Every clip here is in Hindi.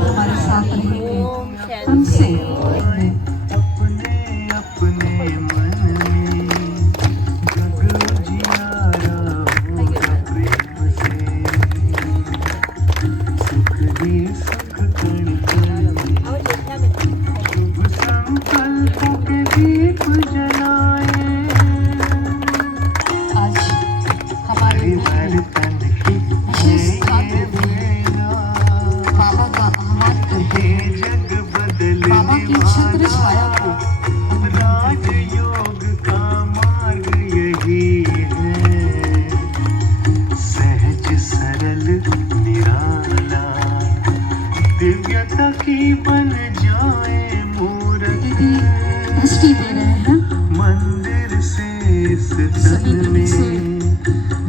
हमारे साथ रहेंगे उनसे अपने अपने मन में जग उजियारा होगा प्रेम से। सुख ही सुख कण कण में शुभ संकल्पों के दीप जलाए। आज हमारे हर तन की विशेष स्थान पे बाबा का आह्वान करते हैं। जग बदलने बाबा की छत्र छाया को राजयोग का मार्ग यही है। सहज सरल निराला दिव्यता की बन जाए मूर्त। दीदी दृष्टि दे रहे हैं। मंदिर से इस सभी तन दीदी से में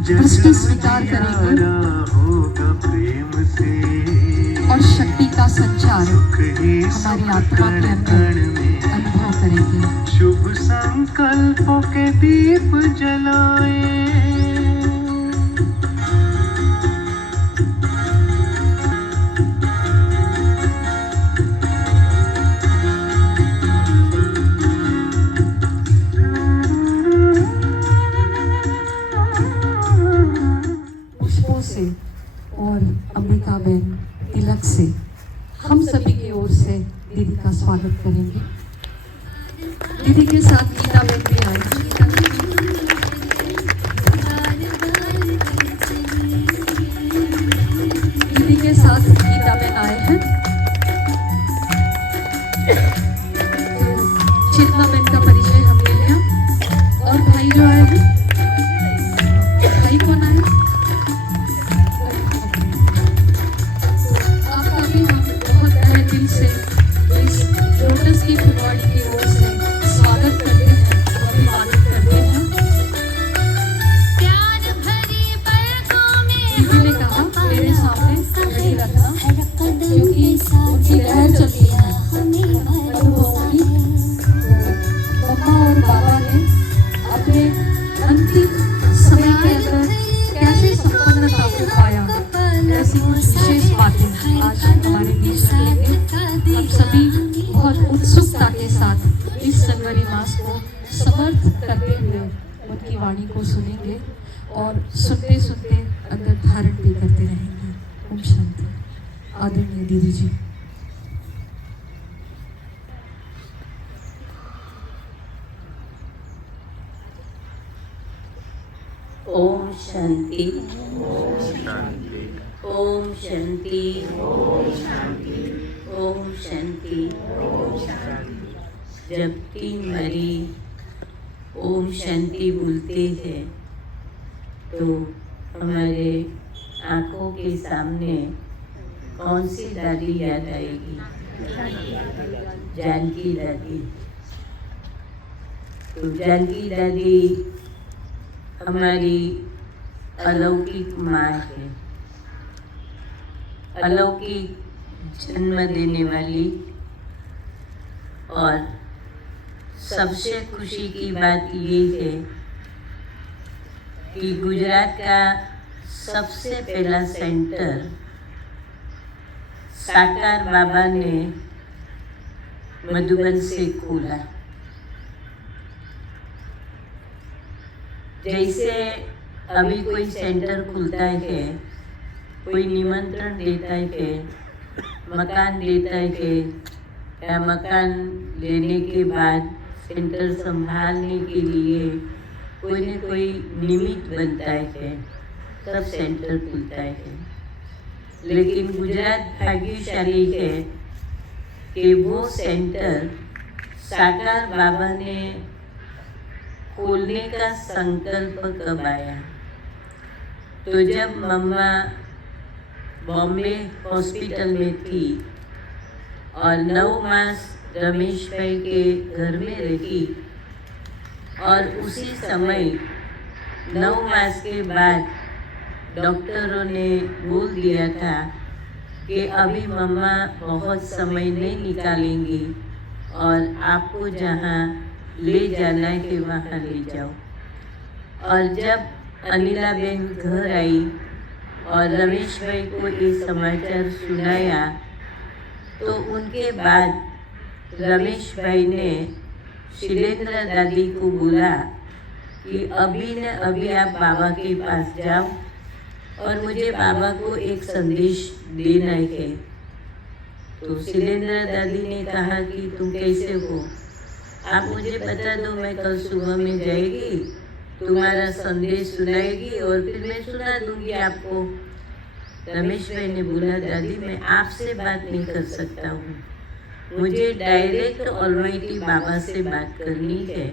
दृष्टि स्वीकार करेंगे उजियारा होगा प्रेम से। और शक्ति का संचार सुख ही हमारी सुख आत्मा के कण अंदर कण में अनुभव करेंगे। शुभ संकल्पों के दीप जलाए। पुष्पों से और अम्बिका बेन तिलक से हम सभी की ओर से दीदी का स्वागत करेंगे। दीदी के साथ गीता बेन भी आए। दीदी के साथ गीता बेन आए हैं। तो चेतना बेन का परिचय हम ले लिया। और भाई जो आए हैं, भाई कौन आए? आपका भी हम बहुत तहे दिल से इस लोटस की फुलवाड़ी की ओर से स्वागत करते हैं, अभिवादन करते हैं। दीदी ने कहा मेरे सामने नहीं रखना क्योंकि उनकी लहर चलती है अनुभवों की। मम्मा और बाबा ने अपने अंतिम समय के अंदर कैसे संपन्नता को पाया, ऐसी कुछ विशेष बातें आज हमारे बीच रखेंगे। हम सभी बहुत उत्सुकता के साथ इस जनवरी मास को समर्थ करते हुए उनकी वाणी को सुनेंगे और सुनते सुनते अंदर धारण भी करते रहेंगे। ओम शांति। आदरणीय दीदी जी। ओम शांति। ओम शांति। ओम शांति। जब तीन मरी ओम शांति बोलते हैं तो हमारे आंखों के सामने कौन सी दादी याद आएगी? जानकी दादी। तो जानकी दादी हमारी अलौकिक माँ है, अलौकिक जन्म देने वाली। और सबसे खुशी की बात ये है कि गुजरात का सबसे पहला सेंटर साकार बाबा ने मधुबन से खोला। जैसे अभी कोई सेंटर खुलता है, कोई निमंत्रण देता है, मकान देता है, या मकान लेने के बाद सेंटर संभालने के लिए कोई न कोई निमित्त बनता है, तब सेंटर खुलता है। लेकिन गुजरात भाग्यशाली है कि वो सेंटर साकार बाबा ने खोलने का संकल्प कब आया? तो जब मम्मा बॉम्बे हॉस्पिटल में थी और 9 मास रमेश भाई के घर में रही, और उसी समय 9 मास के बाद डॉक्टरों ने बोल दिया था कि अभी मम्मा बहुत समय नहीं निकालेंगी और आपको जहाँ ले जाना है वहाँ ले जाओ। और जब अनिला बेन घर आई और रमेश भाई को ये समाचार सुनाया तो उनके बाद रमेश भाई ने शिलेंद्र दादी को बोला कि अभी न अभी आप बाबा के पास जाओ और मुझे बाबा को एक संदेश देना है। तो शिलेंद्र दादी ने कहा कि तुम कैसे हो, आप मुझे बता दो, मैं कल सुबह में जाएगी, तुम्हारा संदेश सुनाएगी और फिर मैं सुना दूंगी आपको। रमेश भाई ने बोला, दादी मैं आपसे बात नहीं कर सकता हूँ, मुझे डायरेक्ट ऑलमाइटी बाबा से बात करनी है।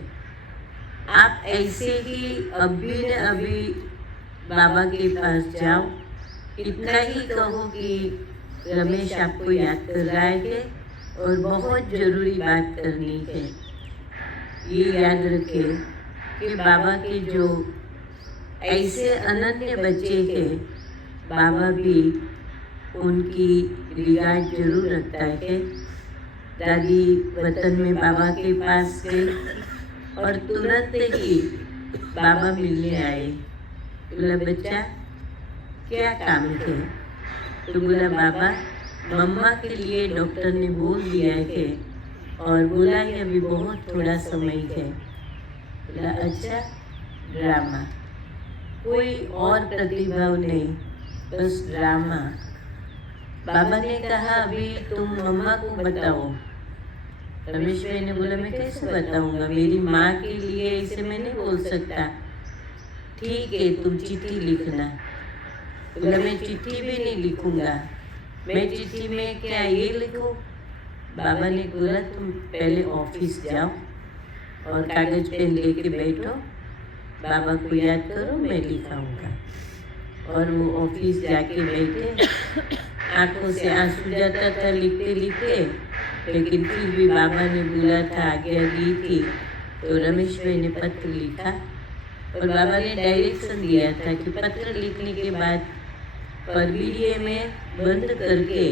आप ऐसे ही अभी न अभी बाबा के पास जाओ, इतना ही कहो कि रमेश आपको याद कर रहा है और बहुत ज़रूरी बात करनी है। ये याद रखें कि बाबा के जो ऐसे अनन्य बच्चे हैं, बाबा भी उनकी रिगार्ड जरूर रखता है। दादी वतन में बाबा के पास गई और तुरंत ही बाबा मिलने आए। बोला, बच्चा क्या काम है? तो बोला, बाबा मम्मा के लिए डॉक्टर ने बोल दिया है और बोला है अभी बहुत थोड़ा समय है। बोला, अच्छा, ड्रामा, कोई और प्रतिभा नहीं, बस ड्रामा। बाबा ने कहा अभी तुम मम्मा को बताओ। रमेश भाई ने बोला, मैं कैसे बताऊंगा, मेरी माँ के लिए ऐसे मैं नहीं बोल सकता। ठीक है, तुम चिट्ठी लिखना। बोला, मैं चिट्ठी भी नहीं लिखूंगा, मैं चिट्ठी में क्या ये लिखूं? बाबा ने बोला, तुम पहले ऑफिस जाओ और कागज पेन लेके बैठो, बाबा को याद करो, मैं लिखाऊंगा। और वो ऑफिस जाके बैठे, आंखों से आंसू जाता था लिखते लिखते, लेकिन फिर भी बाबा ने बोला था, आज्ञा दी थी, तो रमेश भाई ने पत्र लिखा और बाबा ने डायरेक्शन दिया था कि पत्र लिखने के बाद परबीड़िए में बंद करके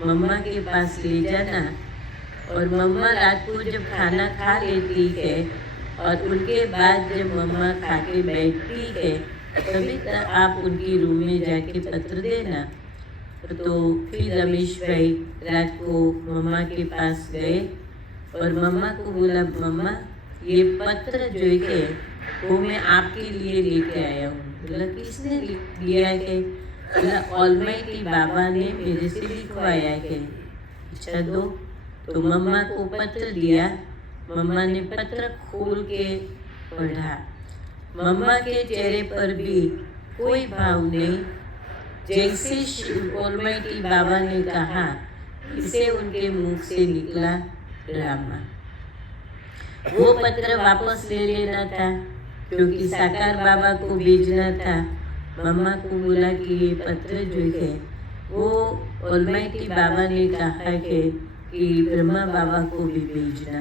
मम्मा के पास ले जाना और मम्मा रात को जब खाना खा लेती है और उनके बाद जब मम्मा खा के बैठती है तभी तक आप उनकी रूम में जाके पत्र देना। तो फिर रमेश भाई रात को मम्मा के पास गए और मम्मा को बोला, मम्मा ये पत्र जो है वो मैं आपके लिए लेके आया हूँ। बोला, किसने लिया है? बोला, ऑलमाइटी बाबा ने मेरे से लिखवाया है। अच्छा दो। तो मम्मा को पत्र दिया। मम्मा ने पत्र खोल के पढ़ा। मम्मा के चेहरे पर भी कोई भाव नहीं, जैसे ऑलमाइटी बाबा ने कहा इसे उनके मुंह से निकला ड्रामा। वो पत्र वापस ले लेना था क्योंकि साकार बाबा को भेजना था। मम्मा को बोला कि ये पत्र जो है वो ऑलमाइटी बाबा ने कहा है कि ब्रह्मा बाबा को भी भेजना।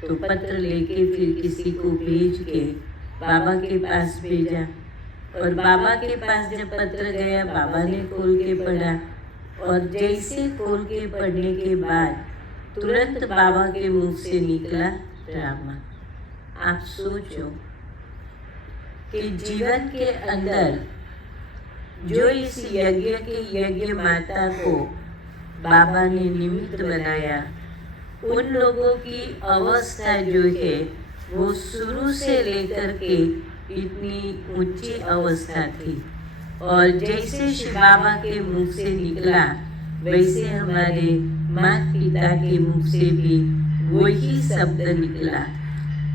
तो पत्र लेके फिर किसी को भेज के बाबा के पास भेजा और बाबा के पास जब पत्र गया बाबा ने खोल के पढ़ा और जैसे खोल के पढ़ने के बाद तुरंत बाबा के मुंह से निकला ड्रामा। आप सोचो कि जीवन के अंदर जो इस यज्ञ के यज्ञ माता को बाबा ने निमित्त बनाया, उन लोगों की अवस्था जो है वो शुरू से लेकर के इतनी ऊंची अवस्था थी और जैसे शिव बाबा के मुख से निकला वैसे हमारे माता पिता के मुख से भी वही शब्द निकला।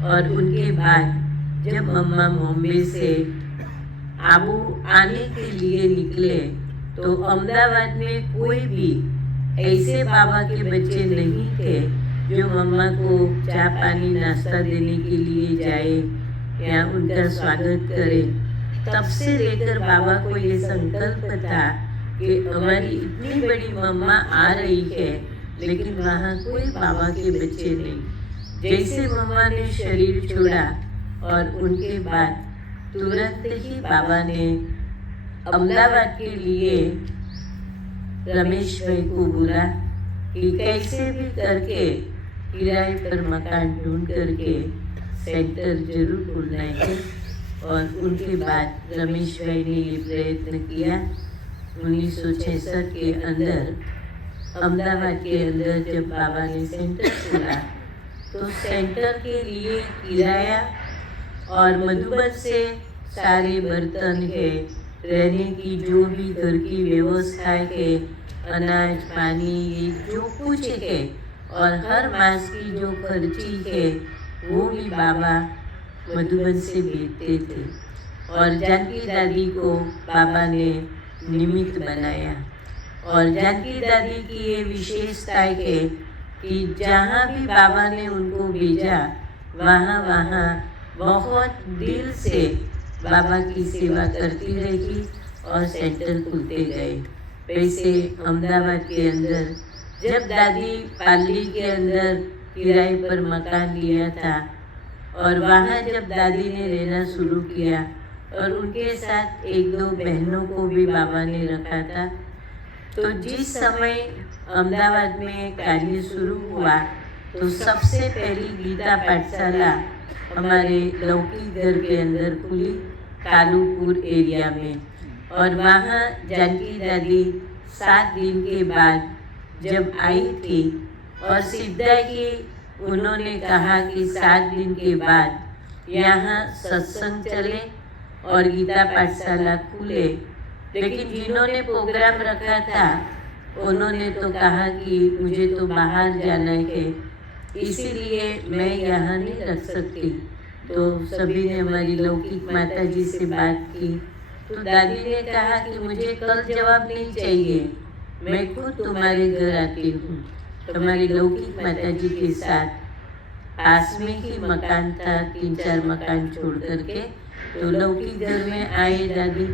और उनके बाद जब मम्मा बॉम्बे से आबू आने के लिए निकले तो अहमदाबाद में कोई भी ऐसे बाबा के बच्चे नहीं थे जो मम्मा को चाय पानी नाश्ता देने के लिए जाए या उनका स्वागत करे। तब से लेकर बाबा को ये संकल्प था कि हमारी इतनी बड़ी मम्मा आ रही है लेकिन वहाँ कोई बाबा के बच्चे नहीं। जैसे मम्मा ने शरीर छोड़ा और उनके बाद तुरंत ही बाबा ने अहमदाबाद के लिए रमेश भाई को बोला कि कैसे भी करके किराए पर मकान ढूंढ करके सेंटर जरूर खोलना है। और उनके बाद रमेश भाई ने ये प्रयत्न किया। 1966 के अंदर अहमदाबाद के अंदर जब बाबा ने सेंटर खोला तो सेंटर के लिए किराया और मधुबन से सारे बर्तन है, रहने की जो भी घर की व्यवस्था है, अनाज पानी ये जो कुछ है और हर मास की जो खर्ची है वो भी बाबा मधुबन से भेजते थे। और जानकी दादी को बाबा ने निमित्त बनाया। और जानकी दादी की ये विशेषता है कि जहाँ भी बाबा ने उनको भेजा वहाँ बहुत दिल से बाबा की सेवा करती रही और सेंटर खुलते गए। वैसे अहमदाबाद के अंदर जब दादी पाली के अंदर किराए पर मकान लिया था और वहाँ जब दादी ने रहना शुरू किया और उनके साथ एक दो बहनों को भी बाबा ने रखा था, तो जिस समय अहमदाबाद में कार्य शुरू हुआ तो सबसे पहली गीता पाठशाला हमारे लौकी घर के अंदर खुली कालूपुर एरिया में। और वहाँ जानकी दादी 7 दिन के बाद जब आई थी और सिद्धा की उन्होंने कहा कि 7 दिन के बाद यहाँ सत्संग चले और गीता पाठशाला खुले, लेकिन जिन्होंने प्रोग्राम रखा था उन्होंने तो कहा कि मुझे तो बाहर जाना है, इसीलिए मैं यहाँ नहीं रख सकती। तो सभी ने हमारी लौकिक माता जी से बात की तो दादी ने कहा कि मुझे कल जवाब नहीं चाहिए, मैं खुद तुम्हारे घर आती हूँ। हमारी लौकिक माता जी के साथ पास में ही मकान था, 3-4 मकान छोड़ करके, तो लौकिक घर में आए दादी।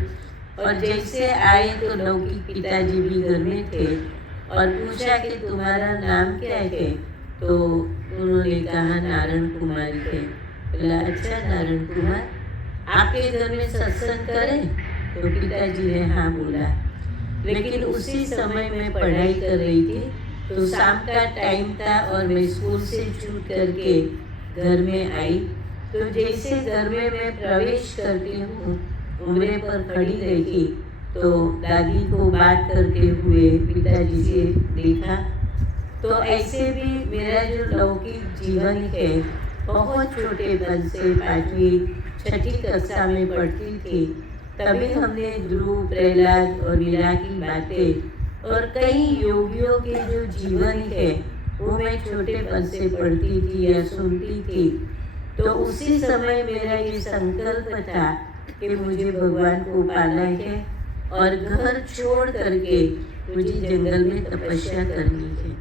और जैसे आए तो लौकिक पिताजी भी घर में थे और पूछा कि तुम्हारा नाम क्या है, तो उन्होंने कहा नारायण कुमारी है। बोला अच्छा नारायण कुमार, आपके घर में सत्संग करें? तो पिताजी ने हाँ बोला। लेकिन उसी समय मैं पढ़ाई कर रही थी तो शाम का टाइम था और मैं स्कूल से छूट करके घर में आई। तो जैसे घर में मैं प्रवेश करती हूँ उम्रे पर खड़ी रही तो दादी को बात करते हुए पिताजी से देखा। तो ऐसे भी मेरा जो लौकिक जीवन है बहुत छोटेपन से 5वीं 6ठी कक्षा में पढ़ती थी, तभी हमने ध्रुव, प्रहलाद और मीरा की बातें और कई योगियों के जो जीवन है वो मैं छोटेपन से पढ़ती थी या सुनती थी। तो उसी समय मेरा ये संकल्प था कि मुझे भगवान को पाना है और घर छोड़ करके मुझे जंगल में तपस्या करनी है।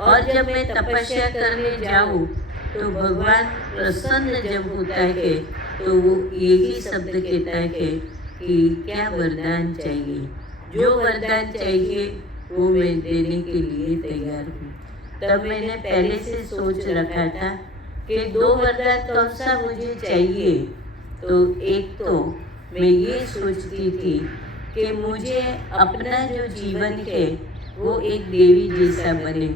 और जब मैं तपस्या करने जाऊँ तो भगवान प्रसन्न जब होता है तो वो यही शब्द कहता है कि क्या वरदान चाहिए, जो वरदान चाहिए वो मैं देने के लिए तैयार हूँ। तब मैंने पहले से सोच रखा था कि 2 वरदान कौन सा मुझे चाहिए। तो एक तो मैं ये सोचती थी कि मुझे अपना जो जीवन है वो एक देवी जैसा बने,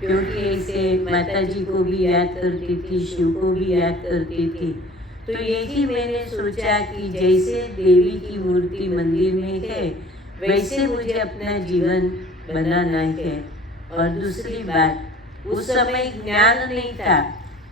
क्योंकि ऐसे माता जी को भी याद करती थी, शिव को भी याद करती थी। तो यही मैंने सोचा कि जैसे देवी की मूर्ति मंदिर में है वैसे मुझे अपना जीवन बनाना है। और दूसरी बात, उस समय ज्ञान नहीं था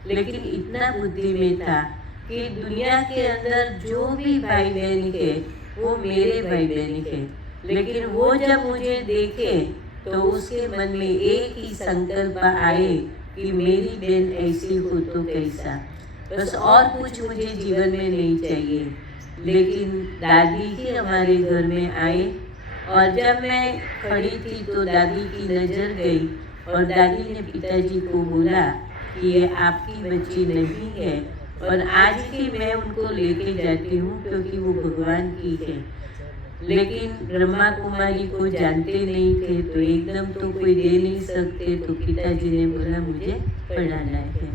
लेकिन इतना बुद्धि में था कि दुनिया के अंदर जो भी भाई बहन है वो मेरे भाई बहन है, लेकिन वो जब मुझे देखे तो उसके मन में एक ही संकल्प आए कि मेरी बहन ऐसी हो तो कैसा, बस और कुछ मुझे जीवन में नहीं चाहिए। लेकिन दादी ही हमारे घर में आए और जब मैं खड़ी थी तो दादी की नज़र गई और दादी ने पिताजी को बोला कि ये आपकी बच्ची नहीं है और आज ही मैं उनको लेके जाती हूँ क्योंकि वो भगवान की है। लेकिन ब्रह्मा कुमारी को जानते नहीं थे तो एकदम तो कोई दे नहीं सकते, तो पिताजी ने बोला मुझे पढ़ाना है।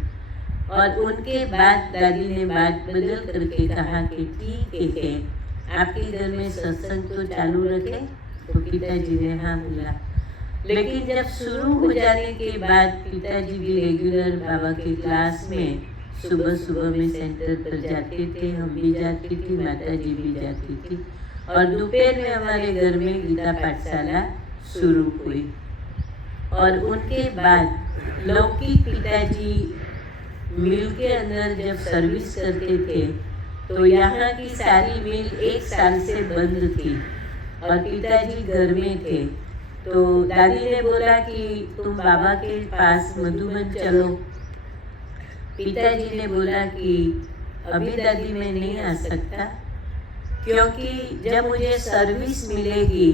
और उनके बाद दादी ने बात बदल करके कहा कि ठीक है, आपके घर में सत्संग तो चालू रखे। तो पिताजी ने हाँ बोला। लेकिन जब शुरू हो जाने के बाद पिताजी भी रेगुलर बाबा के क्लास में सुबह सुबह में सेंटर पर जाते थे, हम भी जाती थी, माता जी भी जाती थी। और दोपहर में हमारे घर में गीता पाठशाला शुरू हुई। और उनके बाद लौकिक पिताजी मिल के अंदर जब सर्विस करते थे तो यहाँ की सारी मिल 1 साल से बंद थी और पिताजी घर में थे। तो दादी ने बोला कि तुम बाबा के पास मधुबन चलो। पिताजी ने बोला कि अभी दादी मैं नहीं आ सकता, क्योंकि जब मुझे सर्विस मिलेगी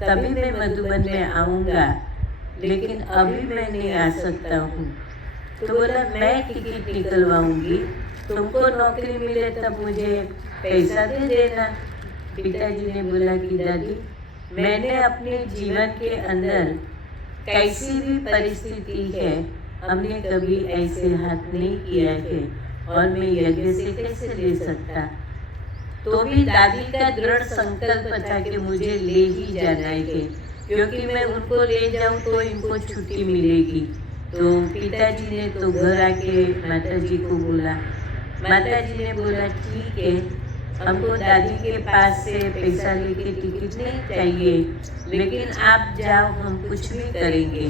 तभी मैं मधुबन में आऊँगा, लेकिन अभी मैं नहीं आ सकता हूँ। तो बोला मैं टिकट निकलवाऊंगी, तुमको नौकरी मिले तब मुझे पैसा दे देना। पिताजी ने बोला कि दादी मैंने अपने जीवन के अंदर कैसी भी परिस्थिति है हमने कभी ऐसे हाथ नहीं किया है और मैं यज्ञ से कैसे ले सकता। तो भी दादी का दृढ़ संकल्प था कि मुझे ले ही जाना है, क्योंकि मैं उनको ले जाऊं तो इनको छुट्टी मिलेगी। तो पिताजी ने तो घर आके माताजी को बोला। माताजी ने बोला ठीक है, हमको दादी के पास से पैसा लेके टिकट नहीं चाहिए, लेकिन आप जाओ, हम कुछ भी करेंगे।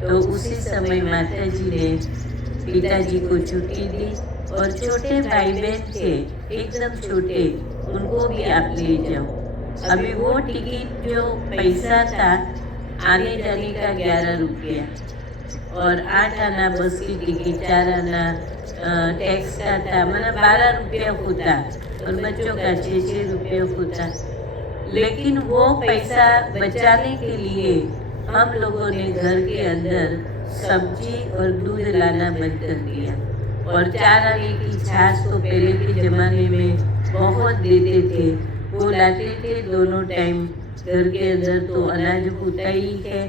तो उसी समय माताजी ने पिताजी को छुट्टी दी और छोटे भाई बहन थे एकदम छोटे, उनको भी आप ले जाओ। अभी वो टिकट जो पैसा था आने जाने का 11 रुपया और 8 आना बस की टिकट, 4 आना टैक्स का था, मतलब 12 रुपया होता और बच्चों का 6 रुपये होता। लेकिन वो पैसा बचाने के लिए हम लोगों ने घर के अंदर सब्जी और दूध लाना बंद कर दिया। और 4 आने की छाछ तो पहले के ज़माने में बहुत देते थे, वो लाते थे दोनों टाइम। घर के अंदर तो अनाज होता ही है,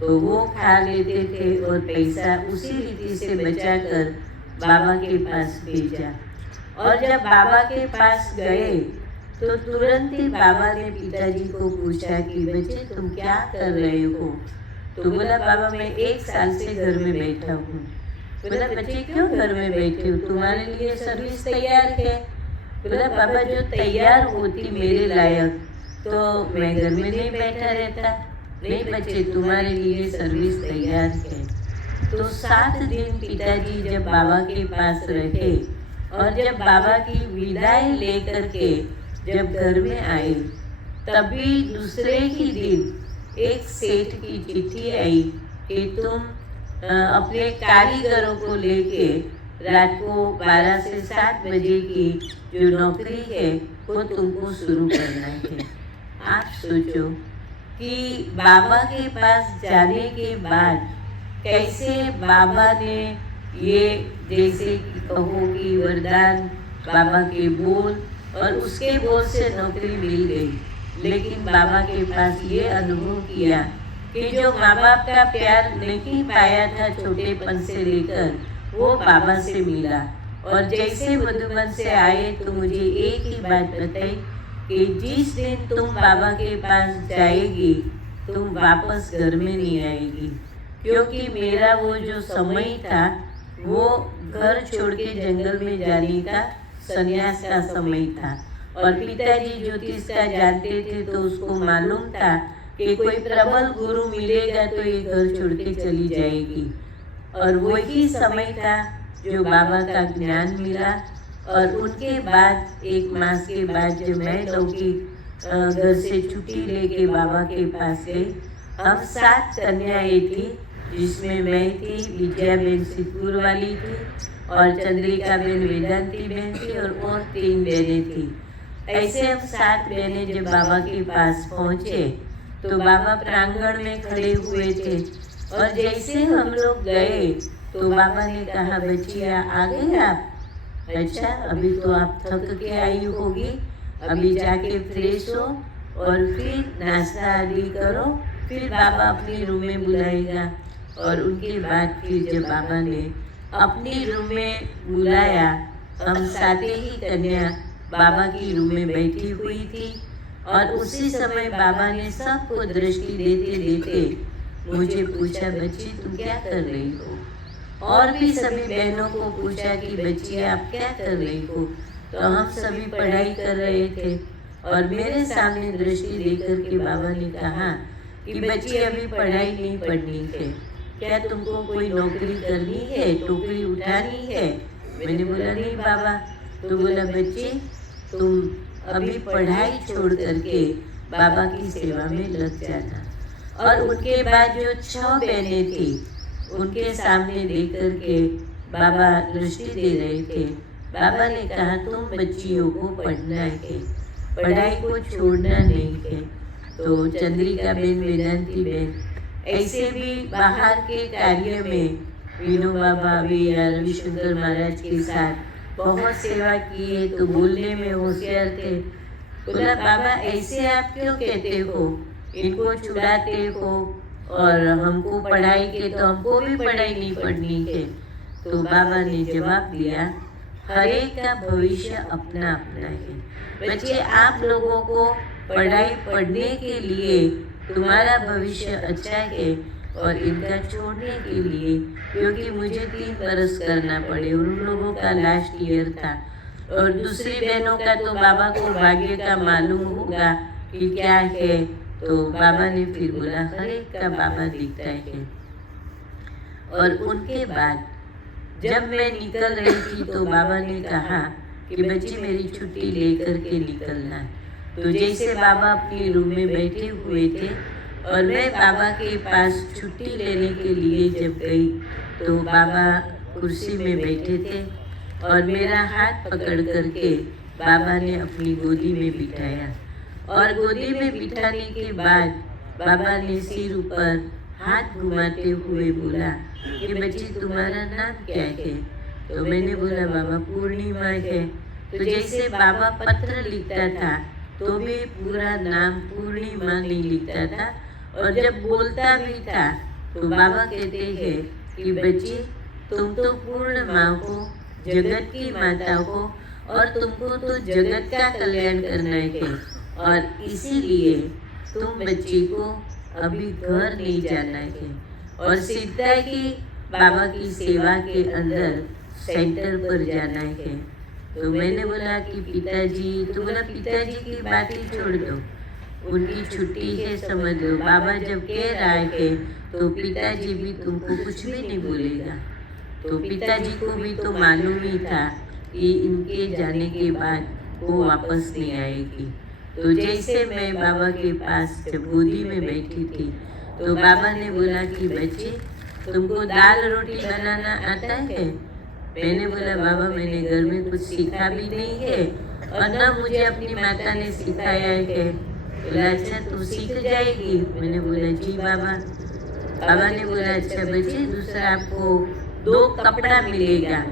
तो वो खा लेते थे और पैसा उसी रीति से बचाकर बाबा के पास भेजा। और जब बाबा के पास गए तो तुरंत ही बाबा ने पिताजी को पूछा कि बच्चे तुम क्या कर रहे हो। तो बोला बाबा मैं 1 साल से घर में बैठा हूँ। बोला बच्चे क्यों घर में बैठे हो, तुम्हारे लिए सर्विस तैयार है। बोला बाबा जो तैयार होती मेरे लायक तो मैं घर में नहीं बैठा रहता। नहीं बच्चे तुम्हारे लिए सर्विस तैयार है। तो 7 दिन पिताजी जब बाबा के पास रहे और जब बाबा की विदाई लेकर के जब घर में आए, तभी दूसरे ही दिन एक सेठ की चिट्ठी आई कि तुम अपने कारीगरों को लेके रात को 12 से 7 बजे की जो नौकरी है वो तुमको शुरू करना है। आप सोचो कि बाबा के पास जाने के बाद कैसे बाबा ने ये जैसे कि कहो कि वरदान, बाबा के बोल और उसके बोल से नौकरी मिल गई। लेकिन बाबा के पास ये अनुभव किया कि जो माँ बाप का प्यार नहीं पाया था छोटेपन से लेकर, वो बाबा से मिला। और जैसे मधुबन से आए तो मुझे एक ही बात बताई कि जिस दिन तुम बाबा के पास जाएगी तुम वापस घर में नहीं आएगी, क्योंकि मेरा वो जो समय था वो घर छोड़ के जंगल में जाने का संन्यास का समय था। और पिताजी ज्योतिष का जानते थे तो उसको मालूम था कि कोई प्रबल गुरु मिलेगा तो ये घर छोड़ के चली जाएगी। और वही समय था जो बाबा का ज्ञान मिला। और उनके बाद 1 मास के बाद जब मैं लौकिक घर से छुट्टी लेके बाबा के पास गई, हम 7 कन्याएं थी, जिसमें मैं थी, विजया बहन सिद्धपुर वाली थी और चंद्रिका बहन वेदांती बहन थी और 3 बहनें थी। ऐसे हम 7 बहनें जब बाबा के पास पहुँचे तो बाबा प्रांगण में खड़े हुए थे। और जैसे हम लोग गए तो बाबा ने कहा बच्चिया आ गए आप? अच्छा अभी तो आप थक के आई होगी, अभी जाके फ्रेश हो और फिर नाश्ता आदि करो, फिर बाबा अपने रूम में बुलाएगा। और उनके बाद फिर जब बाबा ने अपने रूम में बुलाया, हम 7 ही कन्या बाबा की रूम में बैठी हुई थी। और उसी समय बाबा ने सबको दृष्टि देते देते मुझे पूछा बच्ची तुम क्या कर रही हो। और भी सभी बहनों को पूछा कि बच्ची आप क्या कर रही हो। तो हम सभी पढ़ाई कर रहे थे और मेरे सामने दृष्टि देकर के बाबा ने कहा कि बच्ची अभी पढ़ाई नहीं पढ़नी है, क्या तुमको कोई नौकरी करनी है, टोकरी उठानी है? मैंने बोला नहीं बाबा। तो बोला बच्ची तुम अभी पढ़ाई छोड़ करके बाबा की सेवा में लग जाना। और उनके बाद जो 6 बहनें थी उनके सामने देख करके बाबा दृष्टि दे रहे थे। बाबा ने कहा तुम बच्चियों को पढ़ना है, पढ़ाई को छोड़ना नहीं है। तो चंद्रिका बेन, वेदांती बेन ऐसे भी बाहर के कार्य में विनोबा भाभी या रविशंकर महाराज के साथ बहुत सेवा की है, तो बोलने में होशियार थे। बोला बाबा ऐसे आप क्यों कहते हो, इनको छुड़ाते हो और हमको पढ़ाई के, तो हमको भी पढ़ाई नहीं पढ़नी है। तो बाबा ने जवाब दिया हर एक का भविष्य अपना अपना है। बच्चे आप लोगों को पढ़ाई पढ़ने के लिए तुम्हारा भविष्य अच्छा है और इनका छोड़ने के लिए, क्योंकि मुझे 3 बरस करना पड़े, उन लोगों का लास्ट ईयर था। और दूसरी बहनों का तो बाबा को भाग्य का मालूम होगा कि क्या है। तो बाबा ने फिर बोला हर एक का बाबा दिखता है। और उनके बाद जब मैं निकल रही थी तो बाबा ने कहा कि बच्ची मेरी छुट्टी लेकर के निकलना। तो जैसे बाबा अपने रूम में बैठे हुए थे और मैं बाबा के पास छुट्टी लेने के लिए जब गई तो बाबा कुर्सी में बैठे थे और मेरा हाथ पकड़ करके बाबा ने अपनी गोदी में बिठाया। और गोदी में बिठाने के बाद बाबा ने सिर ऊपर हाथ घुमाते हुए बोला कि बच्ची तुम्हारा नाम क्या है? तो मैंने बोला बाबा पूर्णिमा है। तो जैसे बाबा पत्र लिखता था तो भी पूरा नाम पूर्णिमा नहीं लिखता था, और जब बोलता भी था तो बाबा कहते हैं कि बच्ची तुम तो पूर्ण माँ हो, जगत की माता हो, और तुमको तो जगत का कल्याण करना है, और इसीलिए तुम बच्ची को अभी घर नहीं जाना है और सीधा ही बाबा की सेवा के अंदर सेंटर पर जाना है। तो मैंने बोला कि पिताजी, तो बोला पिताजी की बात ही छोड़ दो, उनकी छुट्टी है समझ लो। बाबा जब कह रहा है तो पिताजी भी तुमको कुछ भी नहीं बोलेगा। तो पिताजी को भी तो मालूम ही था कि इनके जाने के बाद वो वापस नहीं आएगी। तो जैसे मैं बाबा के पास जब गोदी में बैठी थी तो बाबा ने बोला कि बच्ची तुमको दाल रोटी बनाना आता है? मैंने बोला बाबा मैंने घर में कुछ सीखा भी नहीं है और ना मुझे अपनी माता ने सिखाया है। बोला अच्छा तू सीख जाएगी? मैंने बोला जी बाबा। बाबा ने बोला अच्छा बच्ची दूसरा आपको 2 कपड़ा मिलेगा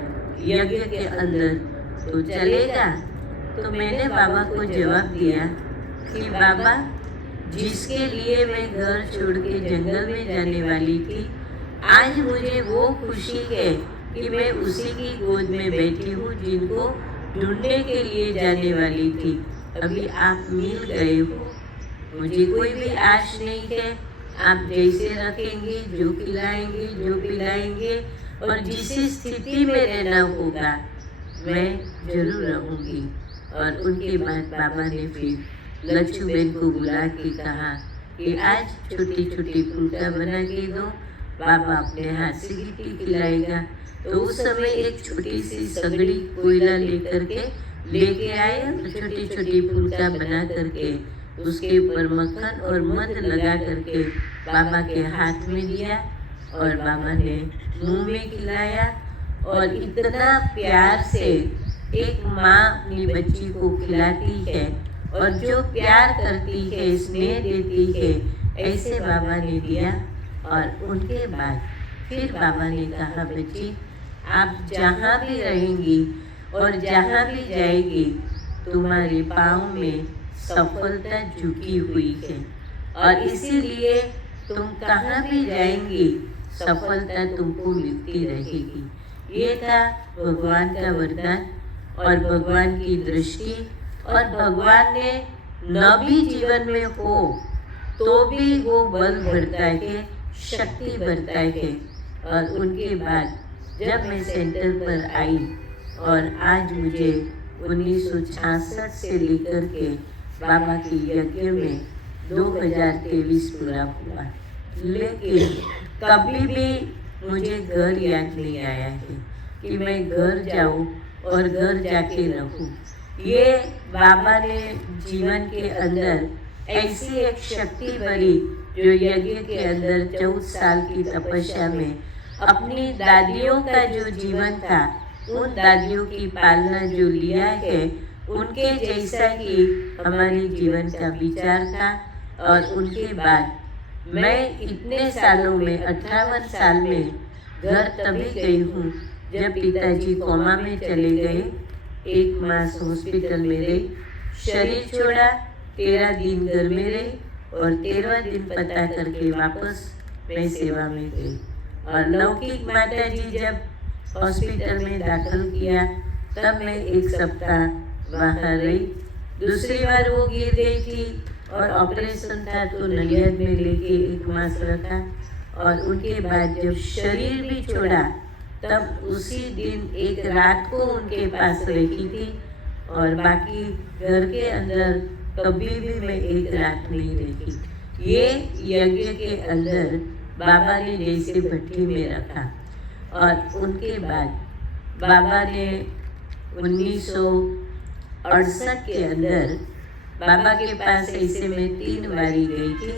यज्ञ के अंदर, तो चलेगा? तो मैंने बाबा को जवाब दिया कि बाबा जिसके लिए मैं घर छोड़ के जंगल में जाने वाली थी, आज मुझे वो खुशी है कि मैं उसी की गोद में बैठी हूँ जिनको ढूंढने के लिए जाने वाली थी। अभी आप मिल गए हो, मुझे कोई भी आश नहीं है। आप जैसे रखेंगे, जो खिलाएंगे, जो पिलाएंगे और जिस स्थिति में रहना होगा मैं जरूर रहूँगी। और उनके बाद बाबा ने फिर लच्छूबेन को बुला के कहा कि आज छोटी छोटी फुलका बना के दो, बाबा अपने हाथ से गिट्टी खिलाएगा। तो उस समय एक छोटी सी सगड़ी कोयला लेके आए और छोटी छोटी फुलका बना करके उसके ऊपर मक्खन और मध लगा करके बाबा के हाथ में दिया और बाबा ने मुंह में खिलाया। और इतना प्यार से एक माँ अपनी बच्ची को खिलाती है और जो प्यार करती है, स्नेह देती है, ऐसे बाबा ने दिया। और उनके बाद फिर बाबा ने कहा बच्ची आप जहाँ भी रहेंगी और जहाँ भी जाएगी तुम्हारे पाँव में सफलता झुकी हुई है, और इसीलिए तुम कहाँ भी जाएंगी सफलता तुमको मिलती रहेगी। ये था भगवान का वरदान और भगवान की दृष्टि। और भगवान ने न भी जीवन में हो तो भी वो बल बढ़ता है, शक्ति बढ़ता है। और उनके बाद जब मैं सेंटर पर आई और आज मुझे 1966 से लेकर के बाबा की यज्ञ में 2023 पूरा हुआ, लेकिन कभी भी मुझे घर याद नहीं आया है कि मैं घर जाऊं और घर जाके रहूं। ये बाबा ने जीवन के अंदर ऐसी एक शक्ति भरी जो यज्ञ के अंदर 14 साल की तपस्या में अपनी दादियों का जो जीवन था, उन दादियों की पालना जो लिया है, उनके जैसा ही हमारे जीवन का विचार था। और उनके बाद मैं इतने सालों में 58 साल में घर तभी गई हूँ जब पिताजी कोमा में चले गए। 1 मास हॉस्पिटल में रही, शरीर छोड़ा, 13 दिन घर में रही और 13वां दिन पता करके वापस मैं सेवा में गई। और लौकिक माता जी जब हॉस्पिटल में दाखिल किया तब मैं 1 सप्ताह वहाँ रही। दूसरी बार वो गिर गई थी और ऑपरेशन था तो नलियत में लेके 1 मास रखा। और उनके बाद जब शरीर भी छोड़ा तब उसी दिन एक रात को उनके पास रखी थी और बाकी घर के अंदर कभी भी मैं एक रात नहीं रखी। ये यज्ञ के अंदर बाबा ने जैसे भट्टी में रखा। और उनके बाद बाबा ने 1968 के अंदर बाबा के पास ऐसे मैं 3 बारी गई थी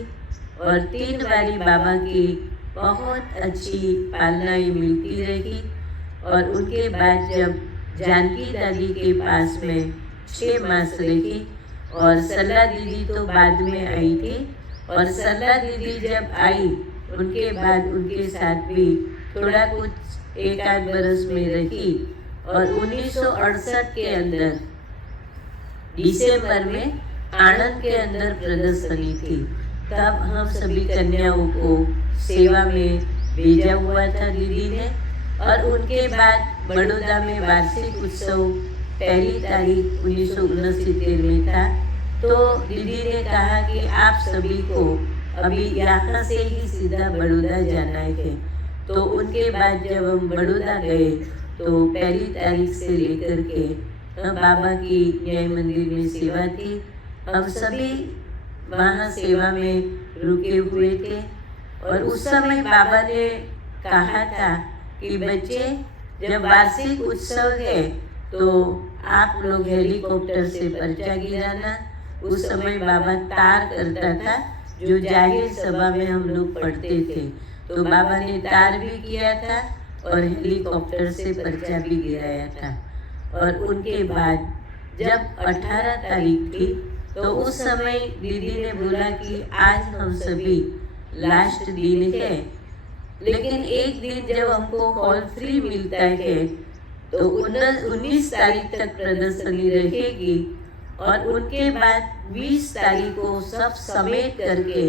और 3 बारी बाबा की बहुत अच्छी पालनाएँ मिलती रही। और उनके बाद जब जानकी दादी के पास में 6 मास रही और सरला दीदी तो बाद में आई थी। और सरला दीदी जब आई उनके बाद उनके साथ भी थोड़ा कुछ 1 आध बरस में रही। और 1968 के अंदर दिसंबर में आनंद के अंदर प्रदर्शनी थी, तब हम सभी कन्याओं को सेवा में भेजा हुआ था दीदी ने। और उनके बाद बड़ौदा में वार्षिक उत्सव 1 तारीख 1969 में था। तो दीदी ने कहा कि आप सभी को अभी यहाँ से ही सीधा बड़ौदा जाना है। तो उनके बाद जब हम बड़ौदा गए तो 1 तारीख से लेकर के बाबा की न्याय मंदिर में सेवा थी। हम सभी वहाँ सेवा में रुके हुए थे। और उस समय बाबा ने कहा था कि बच्चे, जब वार्षिक उत्सव है तो आप लोग हेलीकॉप्टर से पर्चा गिराना। उस समय बाबा तार करता था जो जाहिर सभा में हम लोग पढ़ते थे, तो बाबा ने तार भी किया था और हेलीकॉप्टर से पर्चा भी गिराया था। और उनके बाद जब 18 तारीख थी तो उस समय दीदी ने बोला कि आज हम सभी लास्ट दिन है, लेकिन एक दिन जब हमको हॉल फ्री मिलता है तो 19 तारीख तक प्रदर्शनी रहेगी और उनके बाद 20 तारीख को सब समेट करके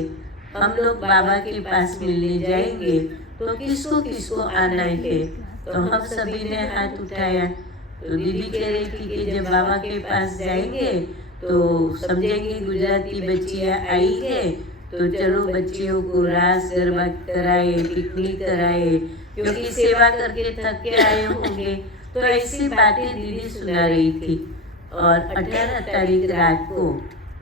हम लोग बाबा के पास मिलने जाएंगे। तो किसको किसको आना है? तो हम सभी ने हाथ उठाया। तो दीदी कह रही थी कि जब बाबा के पास जाएंगे तो समझेंगे गुजराती बच्चियाँ आई है, तो चलो बच्चियों को रास गरबा कराए, पिकनिक कराए, क्योंकि सेवा करके थक के आए होंगे। तो ऐसी बातें दीदी सुना रही थी। और 18 तारीख रात को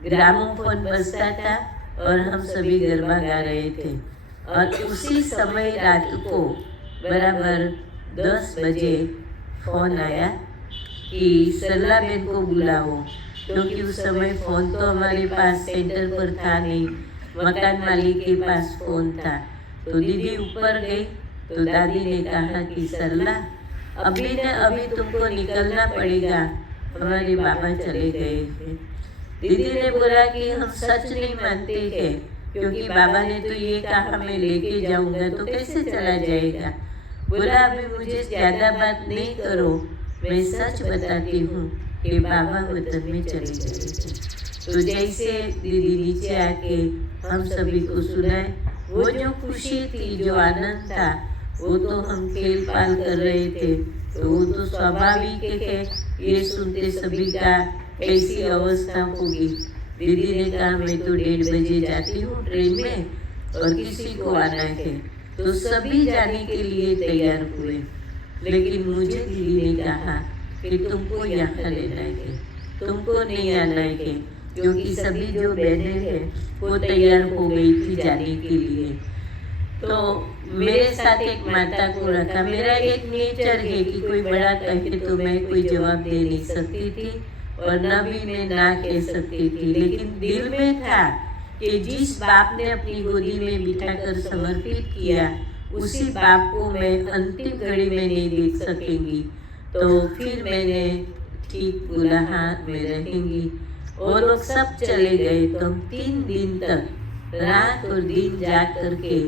ग्रामोफोन बजता था और हम सभी गरबा गा रहे थे। और उसी समय रात को बराबर 10 बजे फ़ोन आया कि सरला बहन को बुलाओ, क्योंकि उस समय फ़ोन तो हमारे पास सेंटर पर था नहीं, मकान मालिक के पास फ़ोन था। तो दीदी ऊपर गई तो दादी ने कहा कि सरला, अभी न अभी तुमको निकलना पड़ेगा, हमारे बाबा चले गए हैं। दीदी ने बोला कि हम सच नहीं मानते हैं, क्योंकि बाबा ने तो ये कहा मैं लेके जाऊंगा, तो कैसे चला जाएगा। बोला अभी मुझे ज़्यादा बात नहीं करो, मैं सच बताती हूँ कि बाबा वतन में चले गए थे। तो जैसे दीदी नीचे आके हम सभी को सुनाए, वो जो खुशी थी, जो आनंद था, वो तो हम खेल पाल कर रहे थे, तो वो तो स्वाभाविक है। ये सुनते सभी का कैसी अवस्था होगी। दीदी ने कहा मैं तो 1:30 बजे जाती हूँ ट्रेन में और किसी को आना है, तो सभी जाने के लिए तैयार हुए। लेकिन मुझे दीदी ने कहा कि तुमको यहाँ रहना है, तुमको नहीं आना है, क्योंकि सभी जो बहनें हैं वो तैयार हो गई थी जाने के लिए। तो मेरे साथ एक माता को रखा। मेरा एक नेचर है कि कोई बड़ा कहे तो मैं कोई जवाब दे नहीं सकती थी और न भी मैं ना कह सकती थी, लेकिन दिल में था कि जिस बाप ने अपनी गोदी में बिठाकर समर्पित किया उसी बाप को मैं अंतिम घड़ी में नहीं देख सकेंगी। तो फिर मैंने ठीक बोला, हाँ मैं रहेंगी। वो लोग सब चले गए तो हम 3 दिन तक रात और दिन जा करके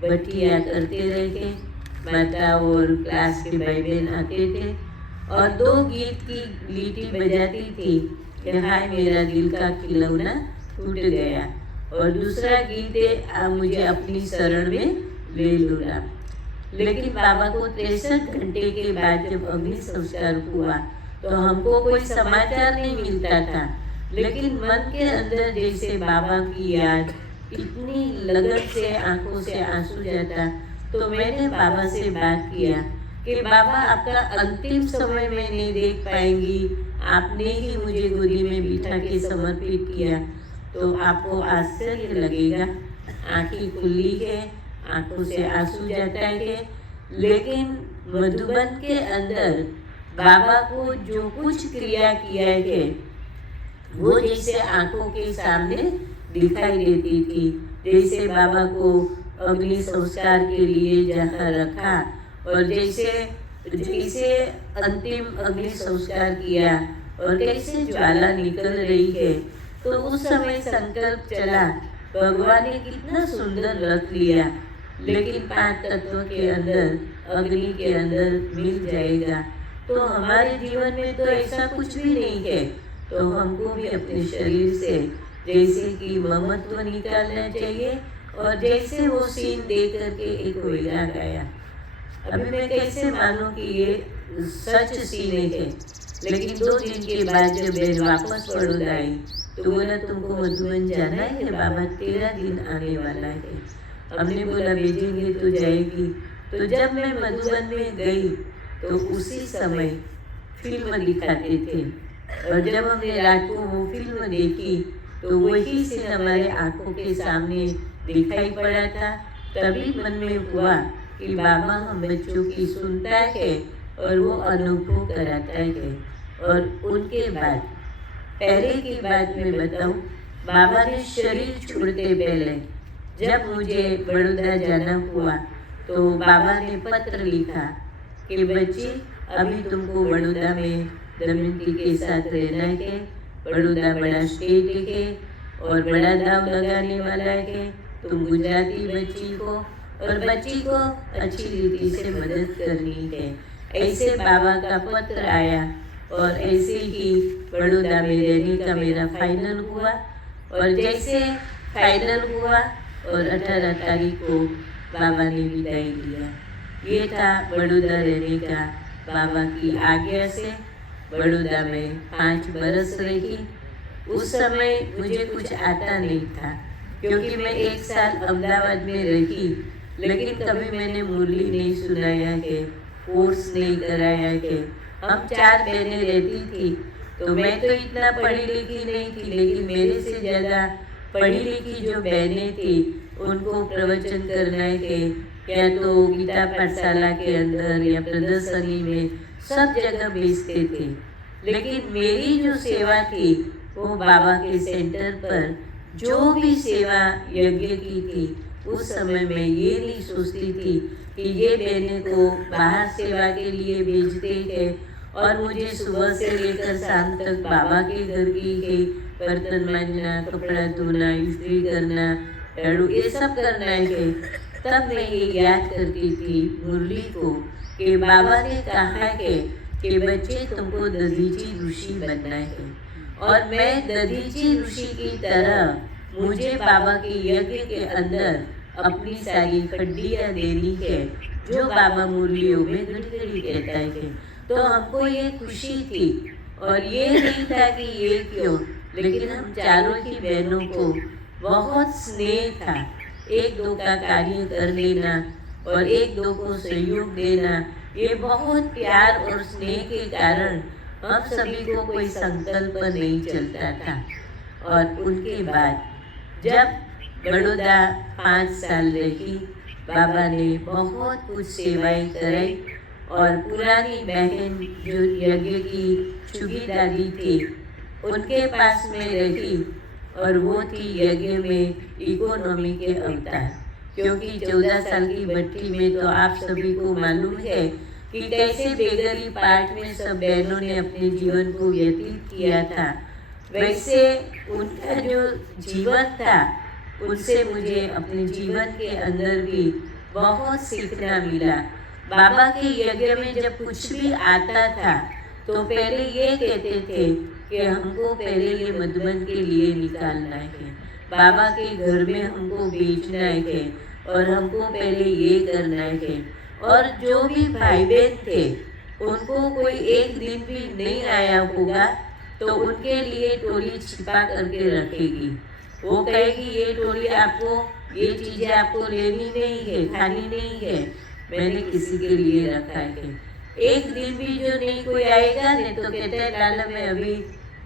बटिया करते रहे। माता और क्लास के भाई बहन आते थे और 2 गीत की लीटी बजाती थी कि हाय मेरा दिल का खिलौना टूट गया, और दूसरा गीत है मुझे अपनी शरण में ले लूला। लेकिन बाबा को 63 घंटे के बाद जब अग्नि संस्कार हुआ तो हमको कोई समाचार नहीं मिलता था, लेकिन मन के अंदर जैसे बाबा की याद इतनी लगन से आंखों से आंसू जाता। तो मैंने बाबा से बात किया कि बाबा आपका अंतिम समय मैं नहीं देख पाएंगी, आपने ही मुझे गोदी में बिठा के समर्पित किया। तो आपको आश्चर्य लगेगा, आंखें खुली है, आंखों से आंसू जाता है, लेकिन मधुबन के अंदर बाबा को जो कुछ क्रिया किया है वो जैसे आंखों के सामने दिखाई देती थी। जैसे बाबा को अग्नि संस्कार के लिए जहाँ रखा और जैसे अंतिम अग्नि संस्कार किया और कैसे ज्वाला निकल रही है, तो उस समय संकल्प चला भगवान ने कितना सुंदर रख लिया, लेकिन 5 तत्वों के अंदर अग्नि के अंदर मिल जाएगा। तो हमारे जीवन में तो ऐसा कुछ भी नहीं है, तो हमको भी अपने शरीर से जैसे कि ममत्व निकालना चाहिए। और जैसे वो सीन देख करके एक वैराग आया। अभी मैं कैसे मानूं कि ये सच सीन है, लेकिन 2 दिन के बाद जब मैं वापस बड़ौदा आई तो बोला तुमको मधुबन जाना है बाबा, 13 दिन आने वाला है। हमने बोला भेजेंगे तो जाएगी। तो जब मैं मधुबन में गई तो उसी समय फिल्म दिखाते थे, और जब हमने रात को वो फिल्म देखी तो वही सीन हमारे आंखों के सामने दिखाई पड़ा था। तभी मन में हुआ कि बाबा हम बच्चों की सुनता है और वो अनुभव कराता है। और उनके बाद पहले की बात मैं बताऊं, बाबा ने शरीर छोड़ते पहले जब मुझे बड़ौदा जाना हुआ तो बाबा ने पत्र लिखा कि बच्ची अभी तुमको बड़ौदा में दमयंती के साथ रहना है। बड़ौदा बड़ा स्टेट है और बड़ा दाव लगाने वाला है। तुम गुजराती बच्ची को और बच्ची को अच्छी रीति से मदद करनी है। ऐसे बाबा का पत्र आया और ऐसे ही बड़ौदा में रहने का मेरा फाइनल हुआ। और जैसे फाइनल हुआ और 18 तारीख को बाबा ने विदाई दिया। ये था बड़ौदा रहने का बाबा की आज्ञा से। बड़ौदा में 5 बरस रही। उस समय मुझे कुछ आता नहीं था, क्योंकि मैं 1 साल अहमदाबाद में रही, लेकिन कभी मैंने मुरली नहीं सुनाया है, कोर्स नहीं कराया है। हम 4 बहनें रहती थी, तो मैं तो इतना पढ़ी लिखी नहीं थी, लेकिन मेरे से ज़्यादा पढ़ी लिखी जो बहनें थी उनको प्रवचन करना है, या तो गीता पाठशाला के अंदर या प्रदर्शनी में सब जगह भेजते थे। लेकिन मेरी जो सेवा थी वो बाबा के सेंटर पर जो भी सेवा यज्ञ की थी, उस समय मैं ये नहीं सोचती थी कि ये बहनें को बाहर सेवा के लिए भेजते हैं और मुझे सुबह से लेकर शाम तक बाबा के घर की है, बर्तन मांजना, कपड़ा धोना, इस्त्री करना, झाड़ू, ये सब करना है। तब मैं ये याद करती थी मुरली को कि बाबा ने कहा है कि बच्चे तुमको दधीची ऋषि बनना है, और मैं दधीची ऋषि की तरह मुझे बाबा के यज्ञ के अंदर अपनी सारी हड्डियाँ देनी है, जो बाबा मुरलियों में घड़ी घड़ी कहता है। तो हमको ये खुशी थी और ये नहीं था कि ये क्यों, लेकिन हम चारों ही बहनों को बहुत स्नेह था। 1-2 का कार्य कर लेना और 1-2 को सहयोग देना, ये बहुत प्यार और स्नेह के कारण हम सभी को कोई संकल्प नहीं चलता था। और उनके बाद जब बड़ौदा 5 साल रही, बाबा ने बहुत कुछ सेवाएं कराई और पुरानी बहन जो यज्ञ की चुगी दादी थी उनके पास में रही और वो थी यज्ञ में इकोनॉमी के अवतार। क्योंकि 14 साल की भट्टी में तो आप सभी को मालूम है कि कैसे बेगरी पार्ट में सब बहनों ने अपने जीवन को व्यतीत किया था, वैसे उनका जो जीवन था उनसे मुझे अपने जीवन के अंदर भी बहुत सीखना मिला। बाबा के यज्ञ में जब कुछ भी आता था तो पहले ये कहते थे कि हमको पहले ये मधुबन के लिए निकालना है, बाबा के घर में हमको बेचना है और हमको पहले ये करना है। और जो भी भाई बहन थे उनको कोई एक दिन भी नहीं आया होगा तो उनके लिए टोली छिपा करके रखेगी। वो कहेगी ये टोली आपको, ये चीज़ें आपको लेनी नहीं है, खानी नहीं है, मैंने किसी के लिए रखा है। एक दिन भी जो नहीं कोई आएगा नहीं तो कहते हैं लाला मैं अभी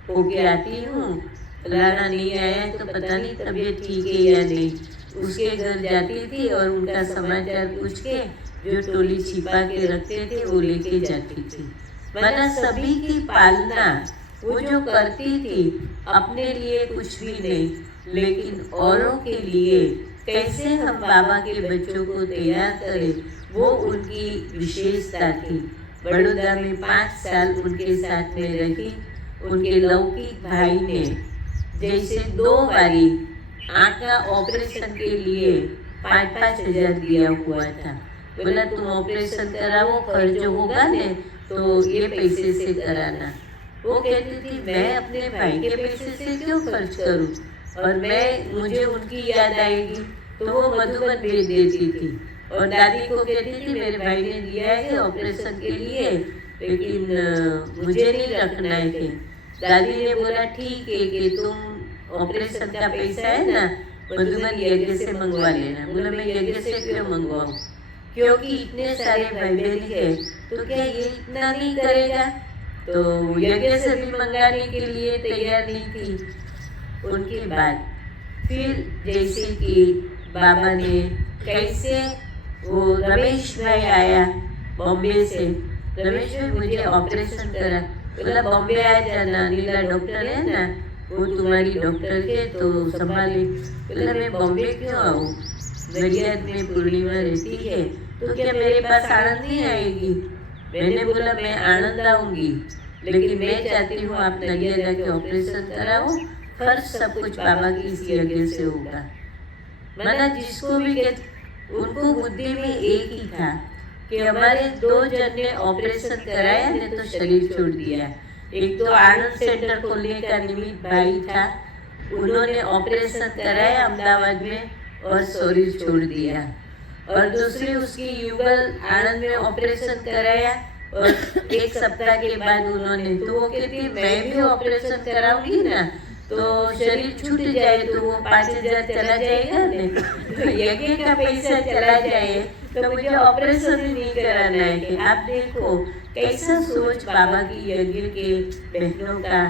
होके आती हूँ, लाला नहीं आया तो पता नहीं तबीयत ठीक है या नहीं। उसके घर जाती थी और उनका समाचार पूछ के जो टोली छिपा के रखते थे वो लेके जाती थी। माना सभी की पालना वो जो करती थी, अपने लिए कुछ भी नहीं लेकिन औरों के लिए कैसे हम बाबा के बच्चों को तैयार करें, वो उनकी विशेषता थी। बड़ौदा में 5 साल उनके साथ में रही। उनके लौकिक भाई ने जैसे 2 बारी आँख का ऑपरेशन के लिए 5-5 हज़ार दिया हुआ था। बोला तुम ऑपरेशन कराओ, खर्च होगा ने तो ये पैसे से कराना। वो कहती थी मैं अपने भाई के पैसे से क्यों खर्च करूं, और मुझे उनकी याद आएगी तो वो मधुबन भेज देती थी। और दादी को कहती थी मेरे भाई ने दिया है ऑपरेशन के लिए लेकिन मुझे नहीं रखना है। दादी ने बोला ठीक है कि तुम ऑपरेशन का पैसा है ना मधुबन यज्ञ से मंगवा लेना। बोला मैं यज्ञ से क्यों मंगवाऊँ, क्योंकि इतने सारे भाई बहन है तो क्या ये इतना नहीं करेगा, तो यज्ञ से भी मंगाने के लिए तैयार नहीं थी। उनके बाद फिर जैसे कि बाबा ने कैसे वो रमेश भाई आया बॉम्बे से, रमेश भाई मुझे ऑपरेशन करा। बोला बॉम्बे आ जाना, नीला डॉक्टर है ना वो तुम्हारी डॉक्टर है तो संभाले। बोला मैं बॉम्बे क्यों आऊँ, नडियाद में पूर्णिमा रहती है तो क्या मेरे पास आनंद नहीं आएगी। मैंने बोला मैं आनंद आऊँगी लेकिन मैं चाहती हूँ आप नडियाद आके ऑपरेशन कराओ, खर्च सब कुछ बाबा की इस यज्ञ से होगा। माना जिसको भी उनको बुद्धि में एक ही था कि हमारे 2 जन ने ऑपरेशन कराया ने तो शरीर छोड़ दिया। एक तो आनंद सेंटर खोलने का निमित्त भाई था, उन्होंने ऑपरेशन कराया अहमदाबाद में और शरीर छोड़ दिया। और दूसरी उसकी युगल आनंद में ऑपरेशन कराया और 1 सप्ताह के बाद उन्होंने तो वो कहती मैं भी ऑपरेशन कराऊंगी ना तो शरीर छूट जाए तो वो 5,000 चला जाएगा ने, तो यज्ञ का पैसा चला जाए तो मुझे ऑपरेशन ही नहीं कराना है। आप देखो कैसा सोच बाबा की यज्ञ के बहनों का,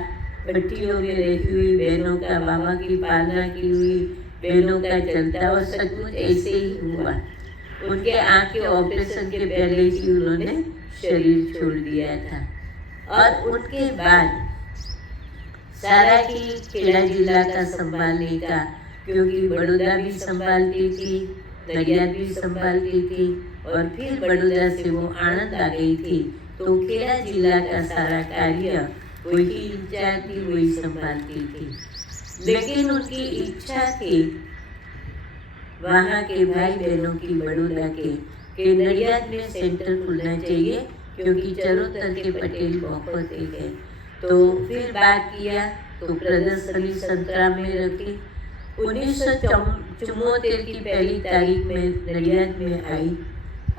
भट्टियों में रही हुई बहनों का, बाबा की पालना की हुई बहनों का चलता और सचमुच ऐसे ही हुआ। उनके आँख के ऑपरेशन के पहले ही उन्होंने शरीर छोड़ दिया था। और उनके बाद सारा की खेड़ा जिला का संभालने का, क्योंकि बड़ौदा भी संभालती थी, नडियाद भी संभालती थी और फिर बड़ौदा से वो आनंद आ गई थी तो खेड़ा जिला का सारा कार्य वही इंचार्ज थी, वही संभालती थी। लेकिन उनकी इच्छा थी वहाँ के भाई बहनों की बड़ौदा के नडियाद में सेंटर खुलना चाहिए क्योंकि चरोतर के पटेल बहुत एक है। तो फिर बात किया तो प्रदर्शनी 17 में रखी। 1974 की 1 तारीख में नडियाद में आई